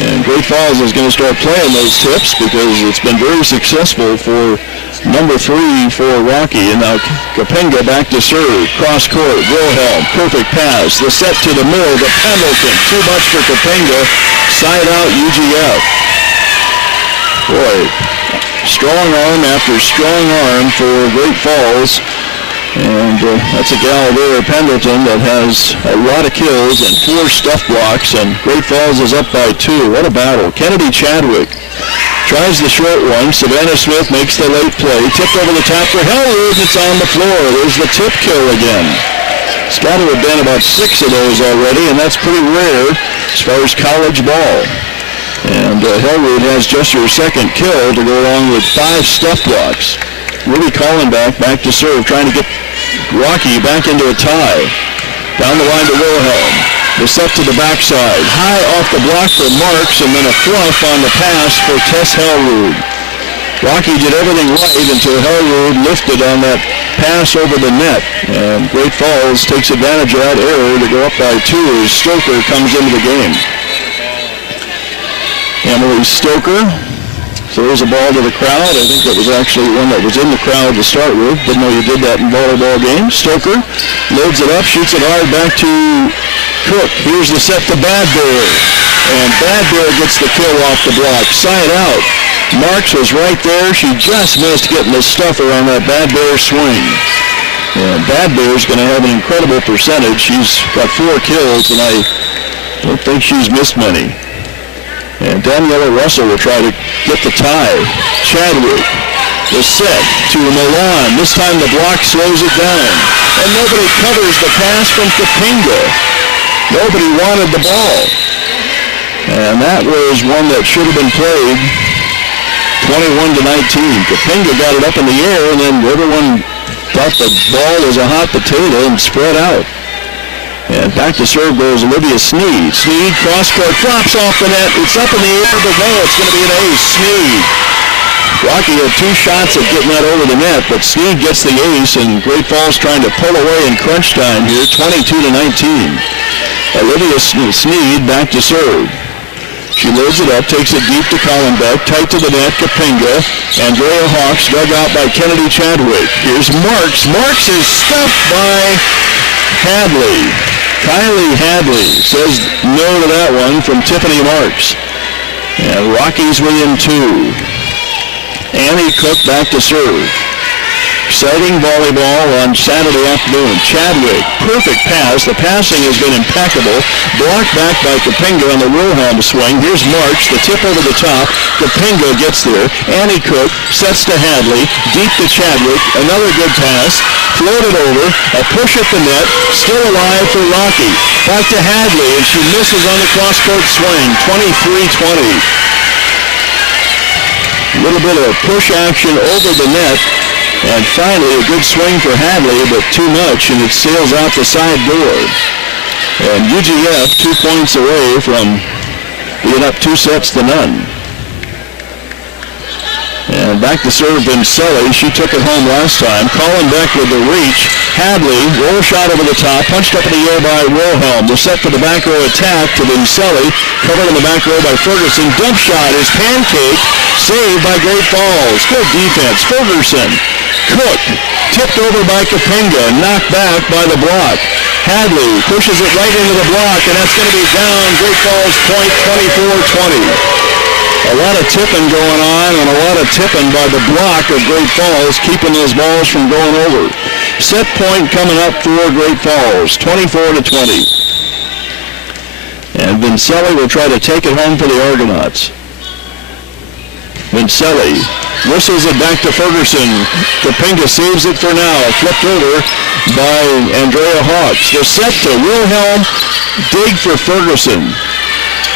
And Great Falls is going to start playing those tips because it's been very successful for number 3 for Rocky. And now Kapinga back to serve. Cross court. Wilhelm. Perfect pass. The set to the middle to Pendleton. Too much for Kapinga. Side out UGF. Boy, strong arm after strong arm for Great Falls. And that's a gal there, Pendleton, that has a lot of kills and 4 stuff blocks, and Great Falls is up by 2. What a battle. Kennedy Chadwick tries the short one. Savannah Smith makes the late play. Tipped over the top for Hellwood. It's on the floor. There's the tip kill again. It's got to have been about 6 of those already, and that's pretty rare as far as college ball. And Hellwood has just her second kill to go along with 5 stuff blocks. Ruby Collenbach back to serve, trying to get Rocky back into a tie. Down the line to Wilhelm. The set to the backside. High off the block for Marks, and then a fluff on the pass for Tess Hellwood. Rocky did everything right until Hellwood lifted on that pass over the net. And Great Falls takes advantage of that error to go up by 2 as Stoker comes into the game. Emily Stoker throws a ball to the crowd. I think that was actually one that was in the crowd to start with. Didn't know you did that in volleyball games. Stoker loads it up, shoots it hard back to Cook. Here's the set to Bad Bear. And Bad Bear gets the kill off the block. Side out. Marks was right there. She just missed getting the stuffer on that Bad Bear swing. And Bad Bear's going to have an incredible percentage. She's got 4 kills, and I don't think she's missed many. And Daniela Russell will try to get the tie. Chadwick, the set to Milan. This time the block slows it down. And nobody covers the pass from Kapinga. Nobody wanted the ball. And that was one that should have been played. 21-19. Kapinga got it up in the air, and then everyone thought the ball was a hot potato and spread out. And back to serve goes Olivia Sneed. Sneed, cross-court, drops off the net. It's up in the air, but no, it's going to be an ace. Sneed. Rocky had 2 shots at getting that over the net, but Sneed gets the ace, and Great Falls trying to pull away in crunch time here, 22-19. Olivia Sneed back to serve. She loads it up, takes it deep to Collenbeck, tight to the net, Kapinga. Andrea Hawks dug out by Kennedy Chadwick. Here's Marks. Marks is stuffed by Hadley. Kylie Hadley says no to that one from Tiffany Marks. And Rockies win 2. Annie Cook back to serve. Exciting volleyball on Saturday afternoon. Chadwick, perfect pass. The passing has been impeccable. Blocked back by Kapinga on the Wilhelm swing. Here's Marks, the tip over the top. Kapinga gets there. Annie Cook sets to Hadley. Deep to Chadwick. Another good pass. Floated over. A push at the net. Still alive for Rocky. Back to Hadley, and she misses on the cross-court swing. 23-20. A little bit of push action over the net. And finally, a good swing for Hadley, but too much, and it sails out the side door. And UGF 2 points away from being up 2 sets to none. And back to serve Vincelli. She took it home last time. Collenbeck with the reach. Hadley, roll shot over the top, punched up in the air by Wilhelm. The set for the back row attack to Vincelli. Covered in the back row by Ferguson. Dump shot is pancake. Saved by Great Falls. Good defense. Ferguson. Cook. Tipped over by Kapinga. Knocked back by the block. Hadley pushes it right into the block, and that's going to be down. Great Falls point, 24-20. A lot of tipping going on, and a lot of tipping by the block of Great Falls, keeping those balls from going over. Set point coming up for Great Falls, 24-20. And Vincelli will try to take it home for the Argonauts. Vincelli whistles it back to Ferguson. Kapinga saves it for now. Flipped over by Andrea Hawks. The set to Wilhelm. Dig for Ferguson.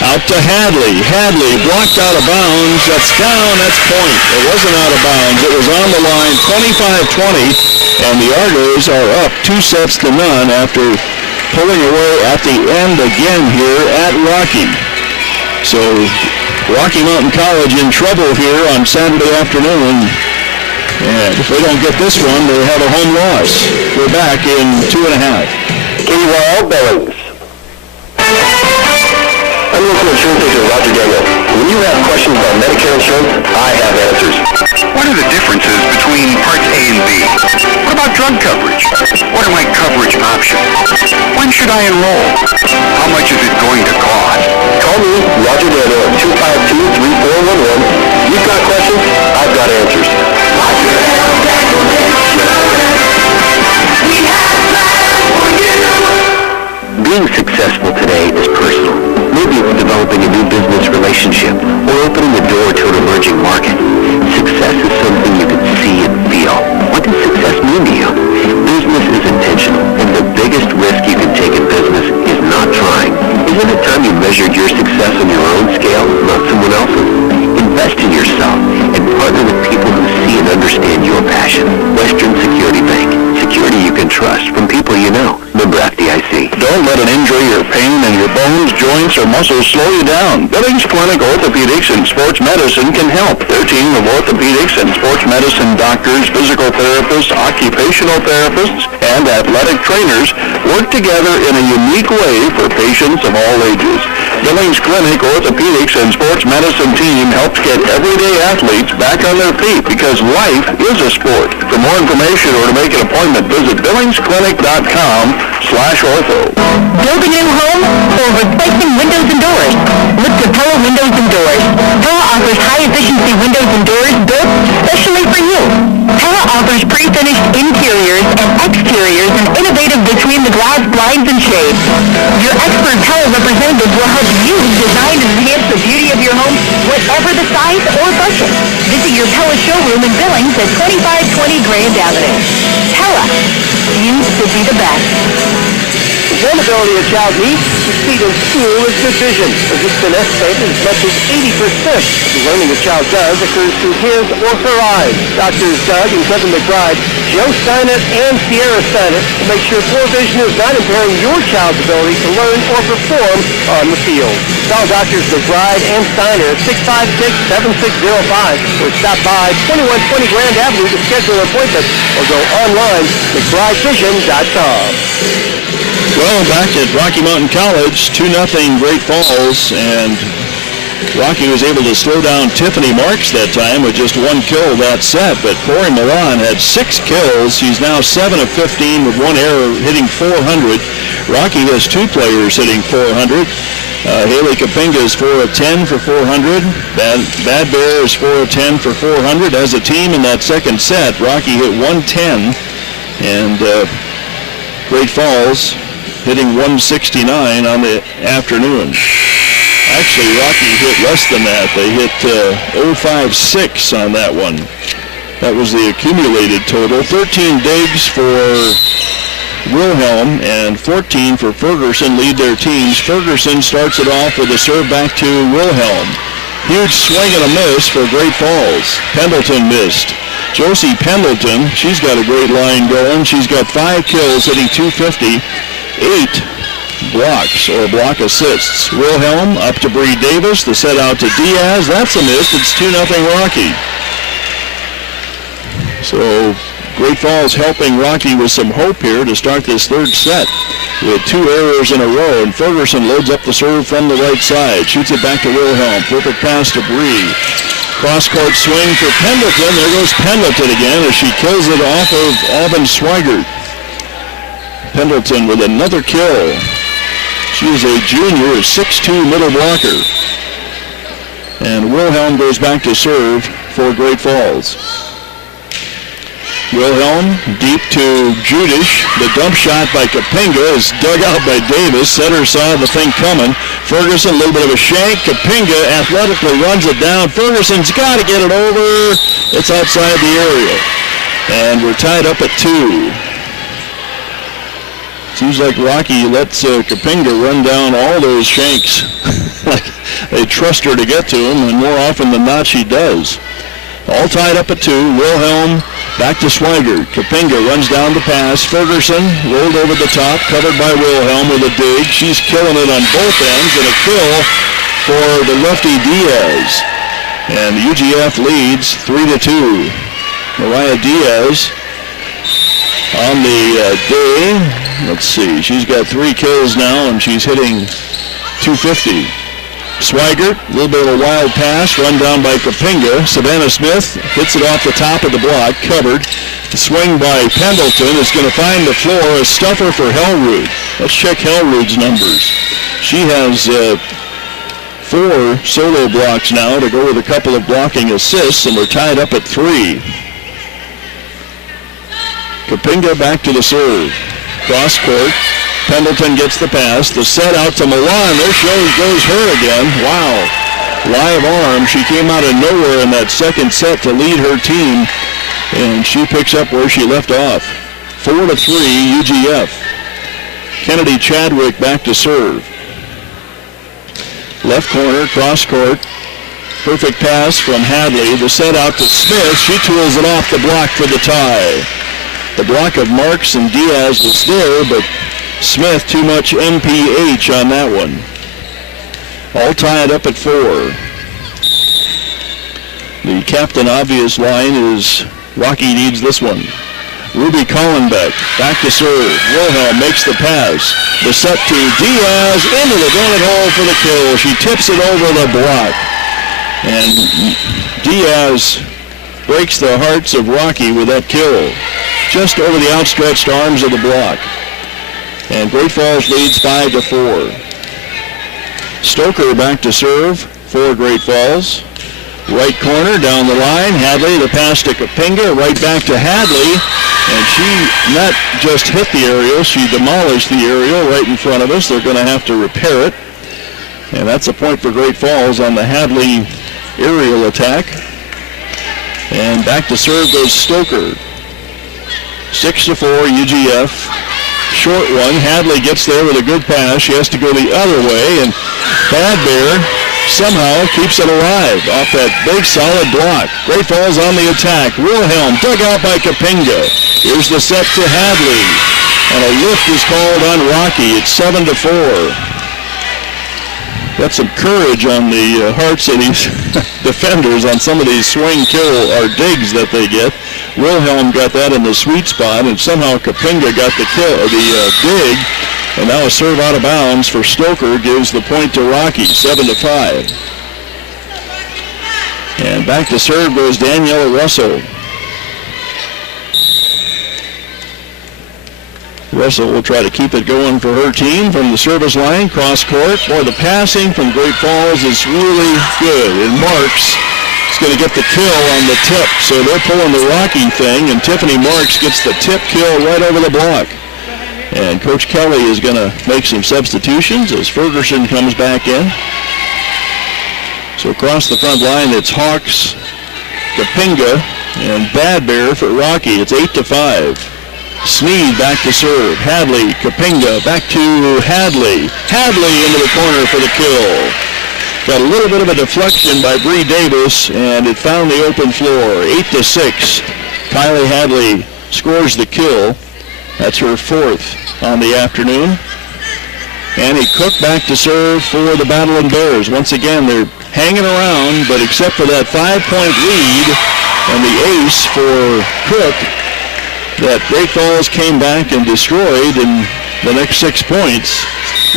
Out to Hadley. Hadley blocked out of bounds. That's down. That's point. It wasn't out of bounds. It was on the line. 25-20. And the Argos are up 2 sets to none after pulling away at the end again here at Rocky. So Rocky Mountain College in trouble here on Saturday afternoon. And if they don't get this one, they have a home loss. We're back in 2.5. KYL Billings. I'm local insurance agent Roger Daniel. When you have questions about Medicare insurance, I have answers. What are the differences between Parts A and B? What about drug coverage? What are my coverage options? When should I enroll? How much is it going to cost? Call me, Roger Daniel, at 252-3411. You've got questions, I've got answers. relationship, or opening the door to an emerging market. Success is something you can see and feel. What does success mean to you? Business is intentional, and the biggest risk you can take in business is not trying. Isn't it time you measured your success on your own scale, not someone else's? Invest in yourself and partner with people who see and understand your passion. Western Security Bank. Security you can trust from people you know. Member FDIC. Don't let an injury or pain in your bones, joints, or muscles slow you down. Billings Clinic Orthopedics and Sports Medicine can help. Their team of orthopedics and sports medicine doctors, physical therapists, occupational therapists, and athletic trainers work together in a unique way for patients of all ages. Billings Clinic Orthopedics and Sports Medicine team helps get everyday athletes back on their feet because life is a sport. For more information or to make an appointment, visit billingsclinic.com/ortho. Build a new home or replacing windows and doors? Look to Pella Windows and Doors. Pella offers high-efficiency windows and doors built especially for you. Pella offers pre-finished interiors and exteriors and innovative between-the-glass blinds and shades. Your expert Pella representative will help you design and enhance the beauty of your home, whatever the size or budget. Visit your Pella showroom in Billings at 2520 Grand Avenue. Pella, you should be the best. The ability a child needs to succeed in school is good vision, as it's been estimated as much as 80% of the learning a child does occurs through his or her eyes. Doctors Doug and Kevin McBride, Joe Steinert, and Sierra Steinert will make sure poor vision is not impairing your child's ability to learn or perform on the field. Call Doctors McBride and Steiner at 656-7605 or stop by 2120 Grand Avenue to schedule an appointment or go online McBridevision.com. Well, back at Rocky Mountain College, 2-0 Great Falls, and Rocky was able to slow down Tiffany Marks that time with just one kill that set, but Corey Milan had 6 kills. He's now 7 of 15 with one error, hitting .400. Rocky has 2 players hitting .400. Haley Kapinga is 4 of 10 for .400. Bad Bear is 4 of 10 for .400. As a team in that second set, Rocky hit 110, and Great Falls hitting 169 on the afternoon. Actually, Rocky hit less than that. They hit 056 on that one. That was the accumulated total. 13 digs for Wilhelm and 14 for Ferguson lead their teams. Ferguson starts it off with a serve back to Wilhelm. Huge swing and a miss for Great Falls. Pendleton missed. Josie Pendleton, she's got a great line going. She's got 5 kills, hitting .250, 8 blocks or block assists. Wilhelm up to Bree Davis. The set out to Diaz. That's a miss. It's 2-0 Rocky. So Great Falls helping Rocky with some hope here to start this third set with 2 errors in a row. And Ferguson loads up the serve from the right side. Shoots it back to Wilhelm. Flip it pass to Bree. Cross-court swing for Pendleton. There goes Pendleton again as she kills it off of Auburn Swigert. Pendleton with another kill. She is a junior, a 6'2" middle blocker. And Wilhelm goes back to serve for Great Falls. Wilhelm deep to Judish. The dump shot by Kapinga is dug out by Davis. Setter saw the thing coming. Ferguson, a little bit of a shank. Kapinga athletically runs it down. Ferguson's got to get it over. It's outside the area. And we're tied up at 2. Seems like Rocky lets Kapinga run down all those shanks. Like they trust her to get to him, and more often than not she does. All tied up at 2. Wilhelm back to Swigert. Kapinga runs down the pass. Ferguson rolled over the top, covered by Wilhelm with a dig. She's killing it on both ends, and a kill for the lefty Diaz. And UGF leads 3-2. Mariah Diaz on the day. Let's see, she's got 3 kills now, and she's hitting .250. Swigert, a little bit of a wild pass, run down by Kapinga. Savannah Smith hits it off the top of the block, covered. The swing by Pendleton is going to find the floor. A stuffer for Hellroot. Let's check Hellroot's numbers. She has 4 solo blocks now to go with a couple of blocking assists, and we're tied up at 3. Kapinga back to the serve. Cross court. Pendleton gets the pass. The set out to Milan. There goes her again. Wow. live arm. She came out of nowhere in that second set to lead her team, and she picks up where she left off. 4-3 UGF. Kennedy Chadwick back to serve. Left corner, cross court. Perfect pass from Hadley. The set out to Smith. She tools it off the block for the tie. The block of Marks and Diaz was there, but Smith too much MPH on that one. All tied up at 4. The Captain Obvious line is Rocky needs this one. Ruby Collenbeck back to serve. Wilhelm makes the pass. The set to Diaz into the donut hole for the kill. She tips it over the block. And Diaz breaks the hearts of Rocky with that kill. Just over the outstretched arms of the block. And Great Falls leads 5-4. Stoker back to serve for Great Falls. Right corner, down the line. Hadley, the pass to Kapinga, right back to Hadley. And she not just hit the aerial, she demolished the aerial right in front of us. They're going to have to repair it. And that's a point for Great Falls on the Hadley aerial attack. And back to serve goes Stoker. 6-4 UGF. Short one. Hadley gets there with a good pass. She has to go the other way, and Bad Bear somehow keeps it alive off that big solid block. Great Falls on the attack. Wilhelm dug out by Kapinga. Here's the set to Hadley, and a lift is called on Rocky. It's 7-4. Got some courage on the hearts of these defenders on some of these swing kill or digs that they get. Wilhelm got that in the sweet spot, and somehow Kapinga got the kill, the dig, and now a serve out of bounds for Stoker gives the point to Rocky, 7-5. And back to serve goes Danielle Russell. Russell will try to keep it going for her team from the service line, cross court. Boy, the passing from Great Falls is really good. And Marks is going to get the kill on the tip. So they're pulling the Rocky thing, and Tiffany Marks gets the tip kill right over the block. And Coach Kelly is going to make some substitutions as Ferguson comes back in. So across the front line, it's Hawks, Kapinga, and Bad Bear for Rocky. It's 8-5. Sneed back to serve. Hadley, Kapinga, back to Hadley. Hadley into the corner for the kill. Got a little bit of a deflection by Bree Davis, and it found the open floor. 8-6. Kylie Hadley scores the kill. That's her 4th on the afternoon. Annie Cook back to serve for the Battling Bears. Once again, they're hanging around, but except for that 5-point lead and the ace for Cook, that Great Falls came back and destroyed in the next 6 points.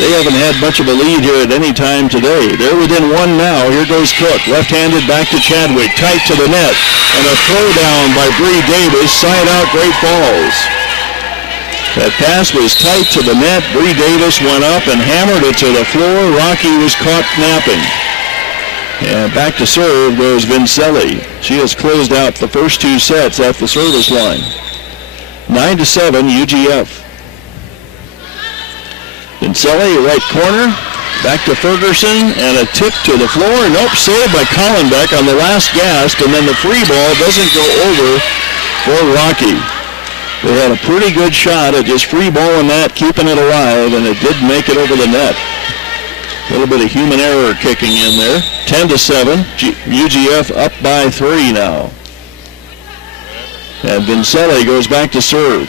They haven't had much of a lead here at any time today. They're within 1 now. Here goes Cook. Left-handed back to Chadwick. Tight to the net. And a throwdown by Bree Davis. Side out Great Falls. That pass was tight to the net. Bree Davis went up and hammered it to the floor. Rocky was caught napping. And back to serve goes Vincelli. She has closed out the first 2 sets at the service line. 9-7 UGF. Vincelli, right corner, back to Ferguson, and a tip to the floor. Nope, saved by Collenbeck on the last gasp, and then the free ball doesn't go over for Rocky. They had a pretty good shot at just free balling that, keeping it alive, and it did make it over the net. A little bit of human error kicking in there. 10-7, UGF up by 3 now. And Vincelli goes back to serve.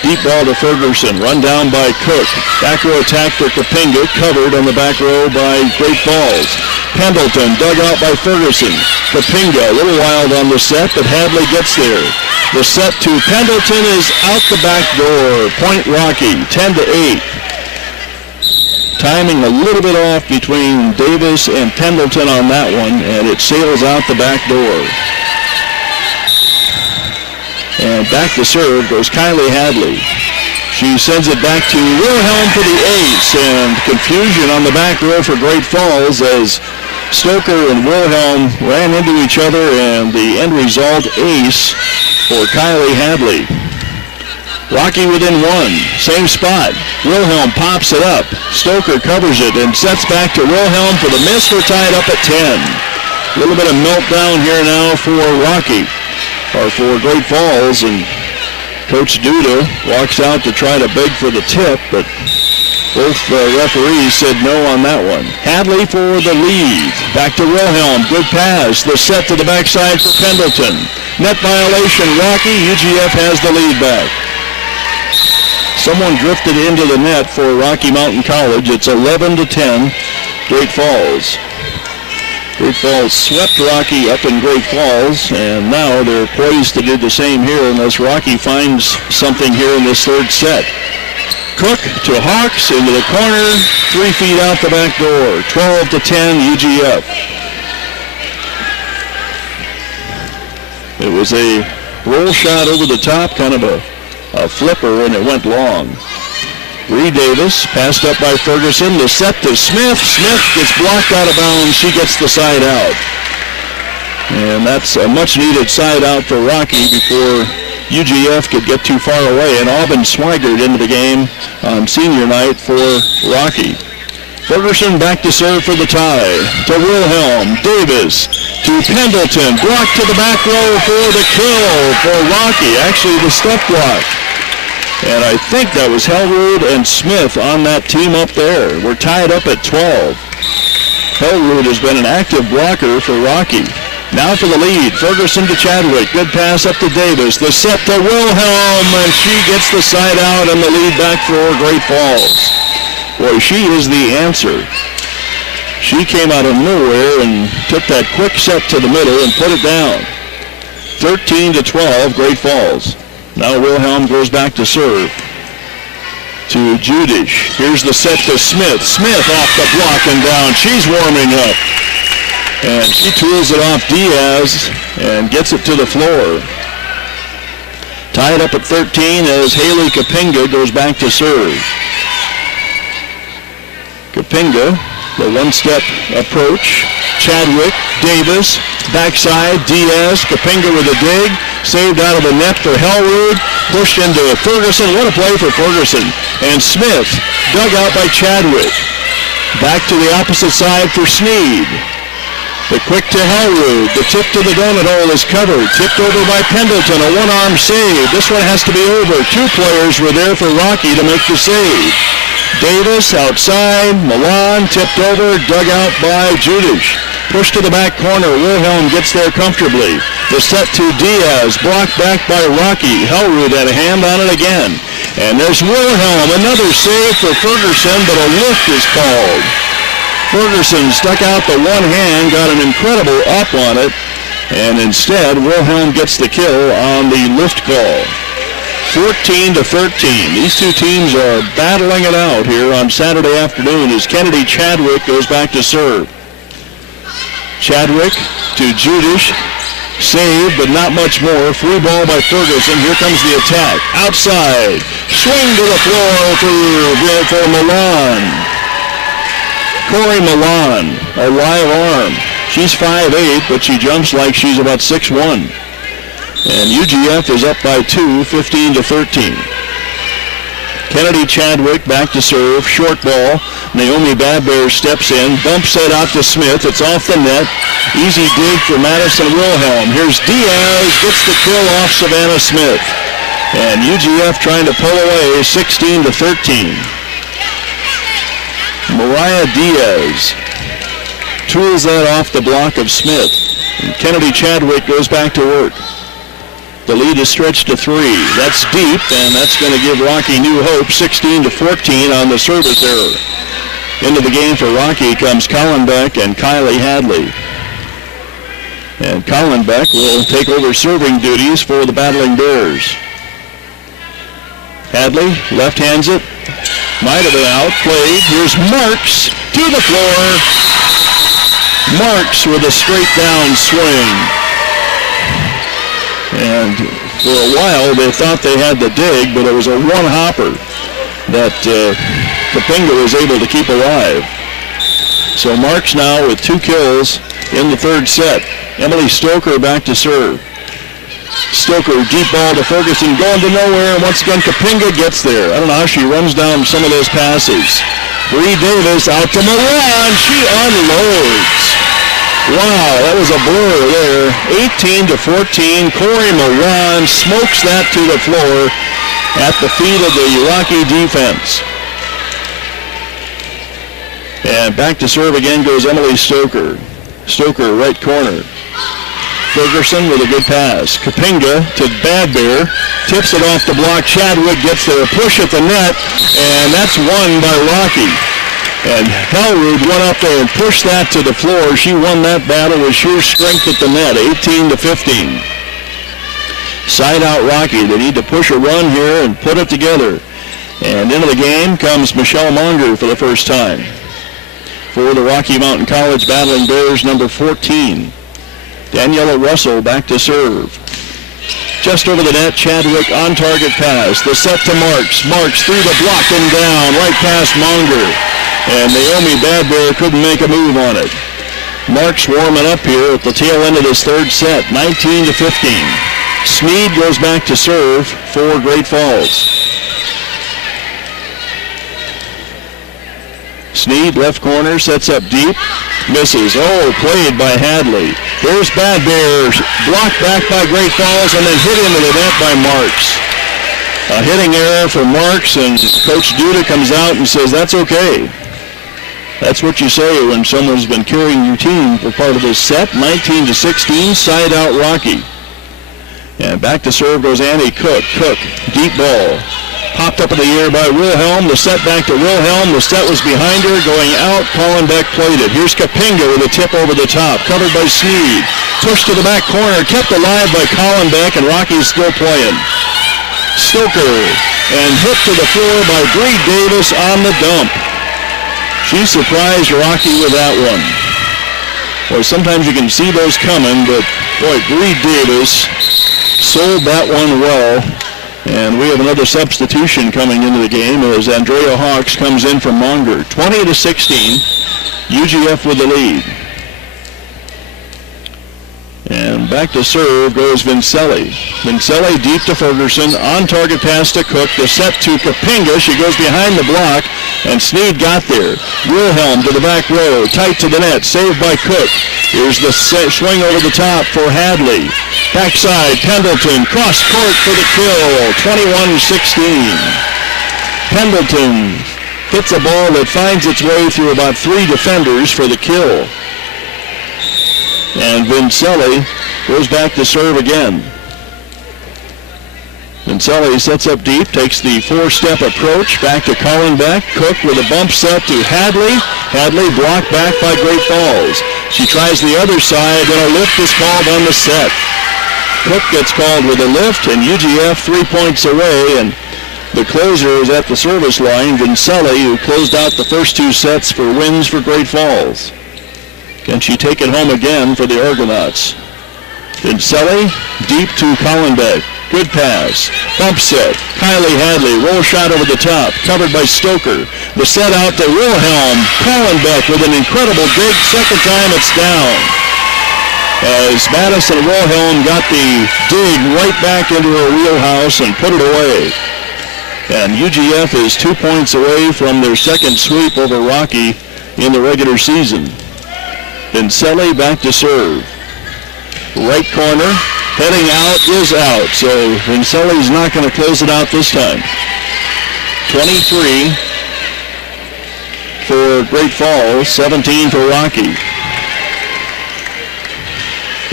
Deep ball to Ferguson, run down by Cook. Back row attack for Kapinga, covered on the back row by Great Falls. Pendleton dug out by Ferguson. Kapinga, a little wild on the set, but Hadley gets there. The set to Pendleton is out the back door. Point Rocky, 10-8. Timing a little bit off between Davis and Pendleton on that one, and it sails out the back door. And back to serve goes Kylie Hadley. She sends it back to Wilhelm for the ace, and confusion on the back row for Great Falls as Stoker and Wilhelm ran into each other, and the end result ace for Kylie Hadley. Rocky within one. Same spot. Wilhelm pops it up. Stoker covers it and sets back to Wilhelm for the miss. They're tied up at 10. A little bit of meltdown here now for Rocky, or for Great Falls, and Coach Duda walks out to try to beg for the tip, but both referees said no on that one. Hadley for the lead. Back to Wilhelm. Good pass. The set to the backside for Pendleton. Net violation. Rocky. UGF has the lead back. Someone drifted into the net for Rocky Mountain College. It's 11-10, Great Falls. Great Falls swept Rocky up in Great Falls, and now they're poised to do the same here unless Rocky finds something here in this third set. Cook to Hawks into the corner, 3 feet out the back door. 12-10, UGF. It was a roll shot over the top, kind of a flipper, and it went long. Reed Davis passed up by Ferguson. The set to Smith. Smith gets blocked out of bounds. She gets the side out. And that's a much-needed side out for Rocky before UGF could get too far away. And Auburn Swigert into the game on senior night for Rocky. Ferguson back to serve for the tie. To Wilhelm. Davis to Pendleton. Blocked to the back row for the kill for Rocky. Actually, the step block. And I think that was Hellrud and Smith on that team up there. We're tied up at 12. Hellrud has been an active blocker for Rocky. Now for the lead. Ferguson to Chadwick. Good pass up to Davis. The set to Wilhelm, and she gets the side out and the lead back for Great Falls. Boy, she is the answer. She came out of nowhere and took that quick set to the middle and put it down. 13-12, Great Falls. Now Wilhelm goes back to serve. To Judish. Here's the set to Smith. Smith off the block and down. She's warming up. And she tools it off Diaz and gets it to the floor. Tied up at 13 as Haley Kapinga goes back to serve. Kapinga, the one-step approach. Chadwick, Davis, backside, Diaz, Kapinga with a dig. Saved out of the net for Hellrud. Pushed into Ferguson. What a play for Ferguson. And Smith dug out by Chadwick. Back to the opposite side for Sneed. The quick to Hellrud. The tip to the donut hole is covered. Tipped over by Pendleton. A one-arm save. This one has to be over. 2 players were there for Rocky to make the save. Davis outside. Milan tipped over. Dug out by Judish. Push to the back corner. Wilhelm gets there comfortably. The set to Diaz. Blocked back by Rocky. Hellrud had a hand on it again. And there's Wilhelm. Another save for Ferguson, but a lift is called. Ferguson stuck out the one hand, got an incredible up on it, and instead Wilhelm gets the kill on the lift call. 14-13. These two teams are battling it out here on Saturday afternoon as Kennedy Chadwick goes back to serve. Chadwick to Judish. Save, but not much more. Free ball by Ferguson. Here comes the attack. Outside. Swing to the floor for Milan. Corey Milan, a live arm. She's 5'8", but she jumps like she's about 6'1". And UGF is up by 2, 15-13. Kennedy Chadwick back to serve. Short ball. Naomi Badbear steps in. Bumps it out to Smith. It's off the net. Easy dig for Madison Wilhelm. Here's Diaz. Gets the kill off Savannah Smith. And UGF trying to pull away 16-13. Mariah Diaz tools that off the block of Smith. And Kennedy Chadwick goes back to work. The lead is stretched to 3. That's deep, and that's going to give Rocky new hope. 16-14 on the service error. Into the game for Rocky comes Colin Beck and Kylie Hadley. And Colin Beck will take over serving duties for the Battling Bears. Hadley left hands it. Might have been outplayed. Here's Marks to the floor. Marks with a straight down swing. And for a while they thought they had the dig, but it was a one-hopper that Kapinga was able to keep alive. So Marks now with 2 kills in the third set. Emily Stoker back to serve. Stoker, deep ball to Ferguson, going to nowhere, and once again Kapinga gets there. I don't know how she runs down some of those passes. Bree Davis out to Milan. She unloads. Wow, that was a blur there. 18-14. Corey Milan smokes that to the floor at the feet of the Rocky defense. And back to serve again goes Emily Stoker. Stoker, right corner. Ferguson with a good pass. Kapinga to Bad Bear. Tips it off the block. Chadwick gets there. Push at the net. And that's won by Rocky. And Hellrood went up there and pushed that to the floor. She won that battle with sheer strength at the net. 18-15. Side out Rocky. They need to push a run here and put it together. And into the game comes Michelle Monger for the first time. For the Rocky Mountain College Battling Bears, number 14. Daniela Russell back to serve. Just over the net, Chadwick on target pass. The set to Marks. Marks through the block and down, right past Monger. And Naomi Badbear couldn't make a move on it. Marks warming up here at the tail end of this third set, 19-15. Smead goes back to serve for Great Falls. Sneed, left corner, sets up deep, misses. Oh, played by Hadley. Here's Bad Bears, blocked back by Great Falls and then hit into the net by Marks. A hitting error for Marks, and Coach Duda comes out and says, that's okay. That's what you say when someone's been carrying your team for part of this set. 19-16, side out Rocky. And back to serve goes Annie Cook. Cook, deep ball. Popped up in the air by Wilhelm. The set back to Wilhelm. The set was behind her. Going out. Colin Beck played it. Here's Kapinga with a tip over the top. Covered by Sneed. Pushed to the back corner. Kept alive by Colin Beck, and Rocky's still playing. Stoker. And hit to the floor by Bree Davis on the dump. She surprised Rocky with that one. Boy, sometimes you can see those coming, but boy, Bree Davis sold that one well. And we have another substitution coming into the game as Andrea Hawks comes in from Monger. 20-16, UGF with the lead. And back to serve goes Vincelli. Vincelli deep to Ferguson, on target pass to Cook. The set to Kapinga. She goes behind the block, and Sneed got there. Wilhelm to the back row, tight to the net, saved by Cook. Here's the swing over the top for Hadley. Backside, Pendleton, cross court for the kill, 21-16. Pendleton hits a ball that finds its way through about 3 defenders for the kill. And Vincelli goes back to serve again. Vincelli sets up deep, takes the 4-step approach, back to Colin Beck. Cook with a bump set to Hadley. Hadley blocked back by Great Falls. She tries the other side, and a lift is called on the set. Cook gets called with a lift, and UGF 3 points away, and the closer is at the service line, Vincelli, who closed out the first 2 sets for wins for Great Falls. Can she take it home again for the Argonauts? Vincelli, deep to Colin Beck. Good pass. Bump set. Kylie Hadley. Roll shot over the top. Covered by Stoker. The set out to Wilhelm. Colin Beck with an incredible dig. Second time it's down. As Madison Wilhelm got the dig right back into her wheelhouse and put it away. And UGF is 2 points away from their second sweep over Rocky in the regular season. Vincelli back to serve. Right corner. Heading out is out. So Vincelli's not going to close it out this time. 23 for Great Falls, 17 for Rocky.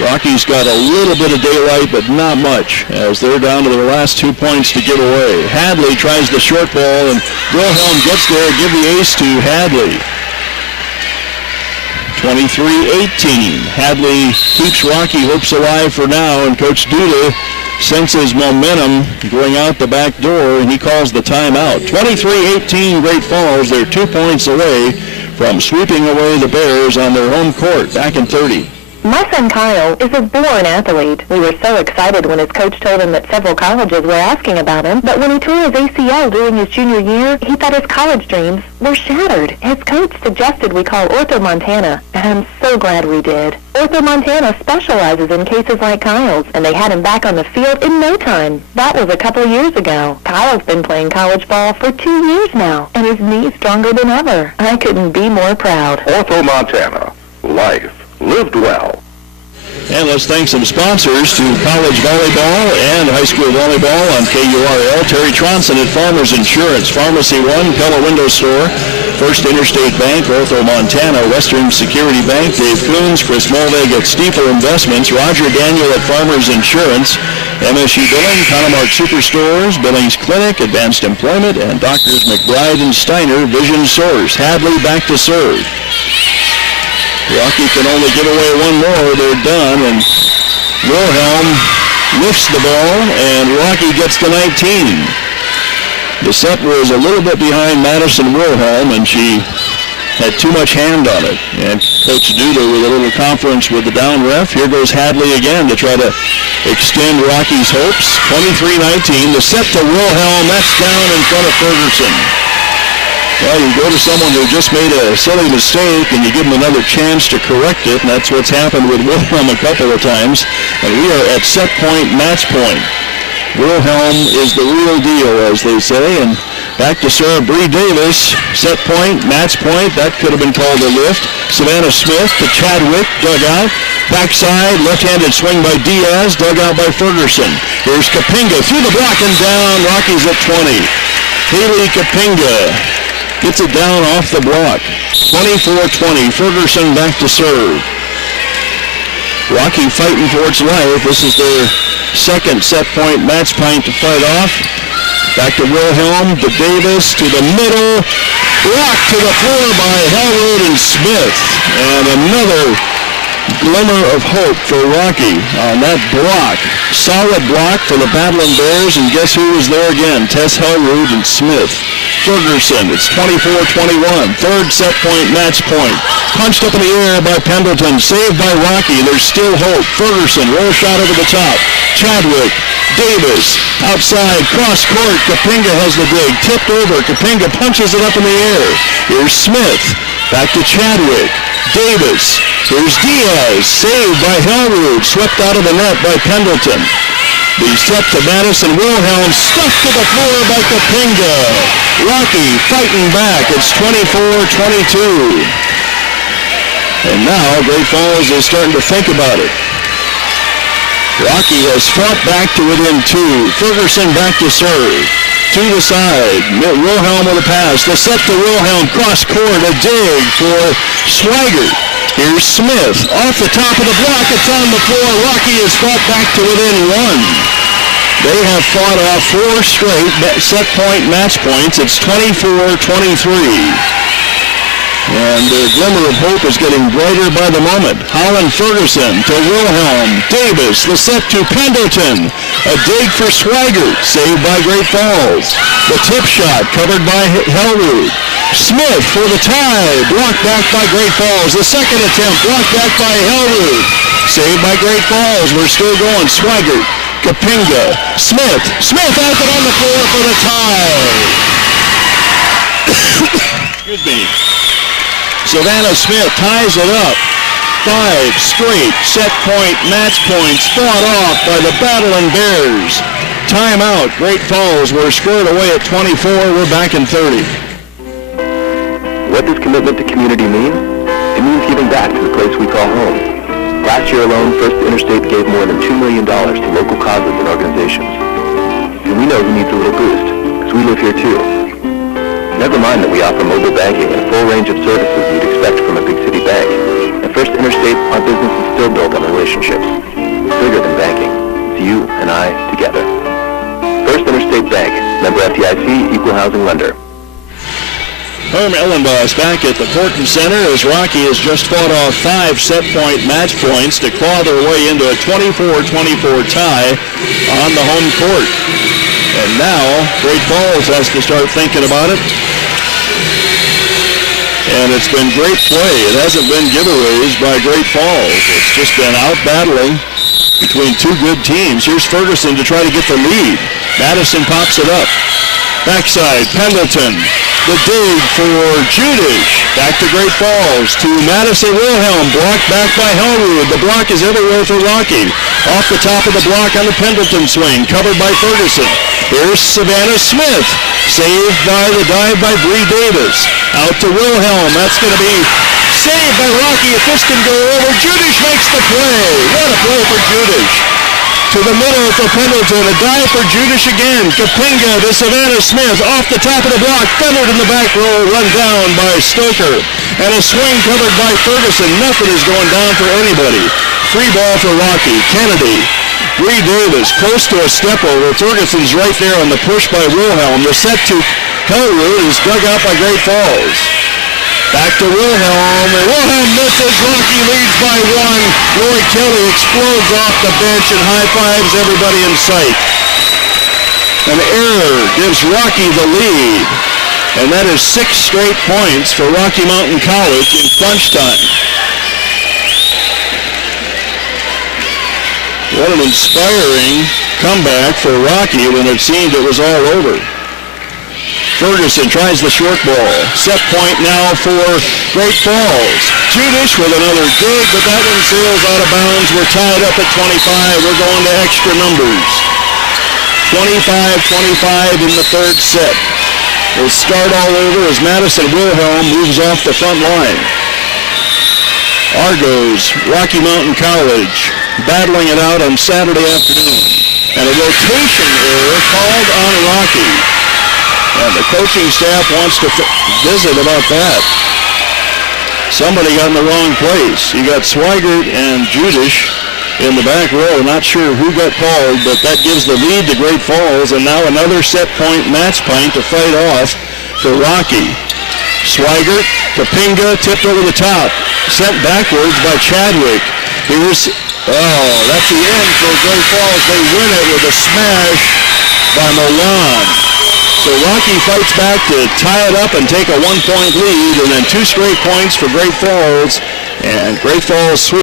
Rocky's got a little bit of daylight, but not much, as they're down to their last 2 points to get away. Hadley tries the short ball, and Wilhelm gets there. Give the ace to Hadley. 23-18. Hadley keeps Rocky hopes alive for now, and Coach Duda senses momentum going out the back door, and he calls the timeout. 23-18 Great Falls. They're 2 points away from sweeping away the Bears on their home court back in 30. My son Kyle is a born athlete. We were so excited when his coach told him that several colleges were asking about him, but when he tore his ACL during his junior year, he thought his college dreams were shattered. His coach suggested we call Ortho Montana, and I'm so glad we did. Ortho Montana specializes in cases like Kyle's, and they had him back on the field in no time. That was a couple years ago. Kyle's been playing college ball for 2 years now, and his knee's stronger than ever. I couldn't be more proud. Ortho Montana. Life lived well. And let's thank some sponsors to college volleyball and high school volleyball on KURL. Terry Tronson at Farmers Insurance, Pharmacy One, Pella Window Store, First Interstate Bank, Ortho Montana, Western Security Bank, Dave Coons, Chris Molvig at Stiefel Investments, Roger Daniel at Farmers Insurance, MSU Billing, Conomark Superstores, Billings Clinic, Advanced Employment, and Doctors McBride and Steiner, Vision Source. Hadley back to serve. Rocky can only give away one more. They're done, and Wilhelm lifts the ball, and Rocky gets to 19. The set was a little bit behind Madison Wilhelm, and she had too much hand on it. And Coach Duda with a little conference with the down ref. Here goes Hadley again to try to extend Rocky's hopes. 23-19. The set to Wilhelm. That's down in front of Ferguson. Well, you go to someone who just made a silly mistake and you give them another chance to correct it, and that's what's happened with Wilhelm a couple of times. And we are at set point, match point. Wilhelm is the real deal, as they say, and back to serve Bree Davis. Set point, match point. That could have been called a lift. Savannah Smith to Chadwick, dug out. Backside, left-handed swing by Diaz, dug out by Ferguson. Here's Kapinga through the block and down. Rockies at 20. Haley Kapinga gets it down off the block. 24-20. Ferguson back to serve. Rocky fighting for its life. This is their second set point match point to fight off. Back to Wilhelm, to Davis, to the middle. Blocked to the floor by Hellwood and Smith. And another glimmer of hope for Rocky on that block. Solid block for the Battling Bears, and guess who was there again? Tess Hellwood and Smith. Ferguson, it's 24-21. Third set point, match point. Punched up in the air by Pendleton. Saved by Rocky. There's still hope. Ferguson, roll shot over the top. Chadwick, Davis, outside, cross court. Kapinga has the dig. Tipped over. Kapinga punches it up in the air. Here's Smith. Back to Chadwick. Davis. Here's Diaz. Saved by Hellwood. Swept out of the net by Pendleton. The set to Madison Wilhelm, stuffed to the floor by Kapinga. Rocky fighting back. It's 24-22. And now Great Falls is starting to think about it. Rocky has fought back to within 2. Ferguson back to serve. To the side. Wilhelm with a pass. The set to Wilhelm. Cross court. A dig for Swigert. Here's Smith. Off the top of the block. It's on the floor. Rocky has fought back to within 1. They have fought off 4 straight set point match points. It's 24-23. And the glimmer of hope is getting brighter by the moment. Holland Ferguson to Wilhelm. Davis, the set to Pendleton. A dig for Swigert, saved by Great Falls. The tip shot covered by Hellwood. Smith for the tie, blocked back by Great Falls. The second attempt, blocked back by Hellwood. Saved by Great Falls. We're still going. Swigert, Kapinga, Smith. Smith has it on the floor for the tie. Excuse me. Savannah Smith ties it up. 5 straight set point match points fought off by the Battling Bears. Timeout. Great Falls. We're scored away at 24. We're back in 30. What does commitment to community mean? It means giving back to the place we call home. Last year alone, First Interstate gave more than $2 million to local causes and organizations. And we know who needs a little boost, because we live here too. Never mind that we offer mobile banking and a full range of services you'd expect from a big city bank. At First Interstate, our business is still built on relationships. It's bigger than banking. It's you and I together. First Interstate Bank, member FDIC, equal housing lender. Herm Ellenboss back at the Porton Center as Rocky has just fought off 5 set point match points to claw their way into a 24-24 tie on the home court. And now Great Falls has to start thinking about it. And it's been great play. It hasn't been giveaways by Great Falls. It's just been out battling between two good teams. Here's Ferguson to try to get the lead. Madison pops it up. Backside, Pendleton. The dig for Judish. Back to Great Falls to Madison Wilhelm. Blocked back by Hellwood. The block is everywhere for Rocky. Off the top of the block on the Pendleton swing. Covered by Ferguson. Here's Savannah Smith. Saved by the dive by Bree Davis. Out to Wilhelm. That's going to be saved by Rocky. If this can go over, Judish makes the play. What a play for Judish. To the middle for Pendleton. A dive for Judish again. Kapinga to Savannah Smith. Off the top of the block. Fennered in the back row. Run down by Stoker. And a swing covered by Ferguson. Nothing is going down for anybody. Free ball for Rocky. Kennedy. Bree Davis close to a step over. Ferguson's right there on the push by Wilhelm. The set to Hellwood is dug out by Great Falls. Back to Wilhelm, and Wilhelm misses. Rocky leads by one. Roy Kelly explodes off the bench and high-fives everybody in sight. An error gives Rocky the lead, and that is 6 straight points for Rocky Mountain College in crunch time. What an inspiring comeback for Rocky when it seemed it was all over. Ferguson tries the short ball. Set point now for Great Falls. Judish with another dig, but that one sails out of bounds. We're tied up at 25. We're going to extra numbers. 25-25 in the third set. We'll start all over as Madison Wilhelm moves off the front line. Argos, Rocky Mountain College, battling it out on Saturday afternoon. And a rotation error called on Rocky. And the coaching staff wants to visit about that. Somebody got in the wrong place. You got Swigert and Judish in the back row. Not sure who got called, but that gives the lead to Great Falls. And now another set point match point to fight off for Rocky. Swigert, Kapinga tipped over the top. Sent backwards by Chadwick. Here's, that's the end for Great Falls. They win it with a smash by Milan. So Rocky fights back to tie it up and take a 1-point lead, and then 2 straight points for Great Falls, and Great Falls sweep.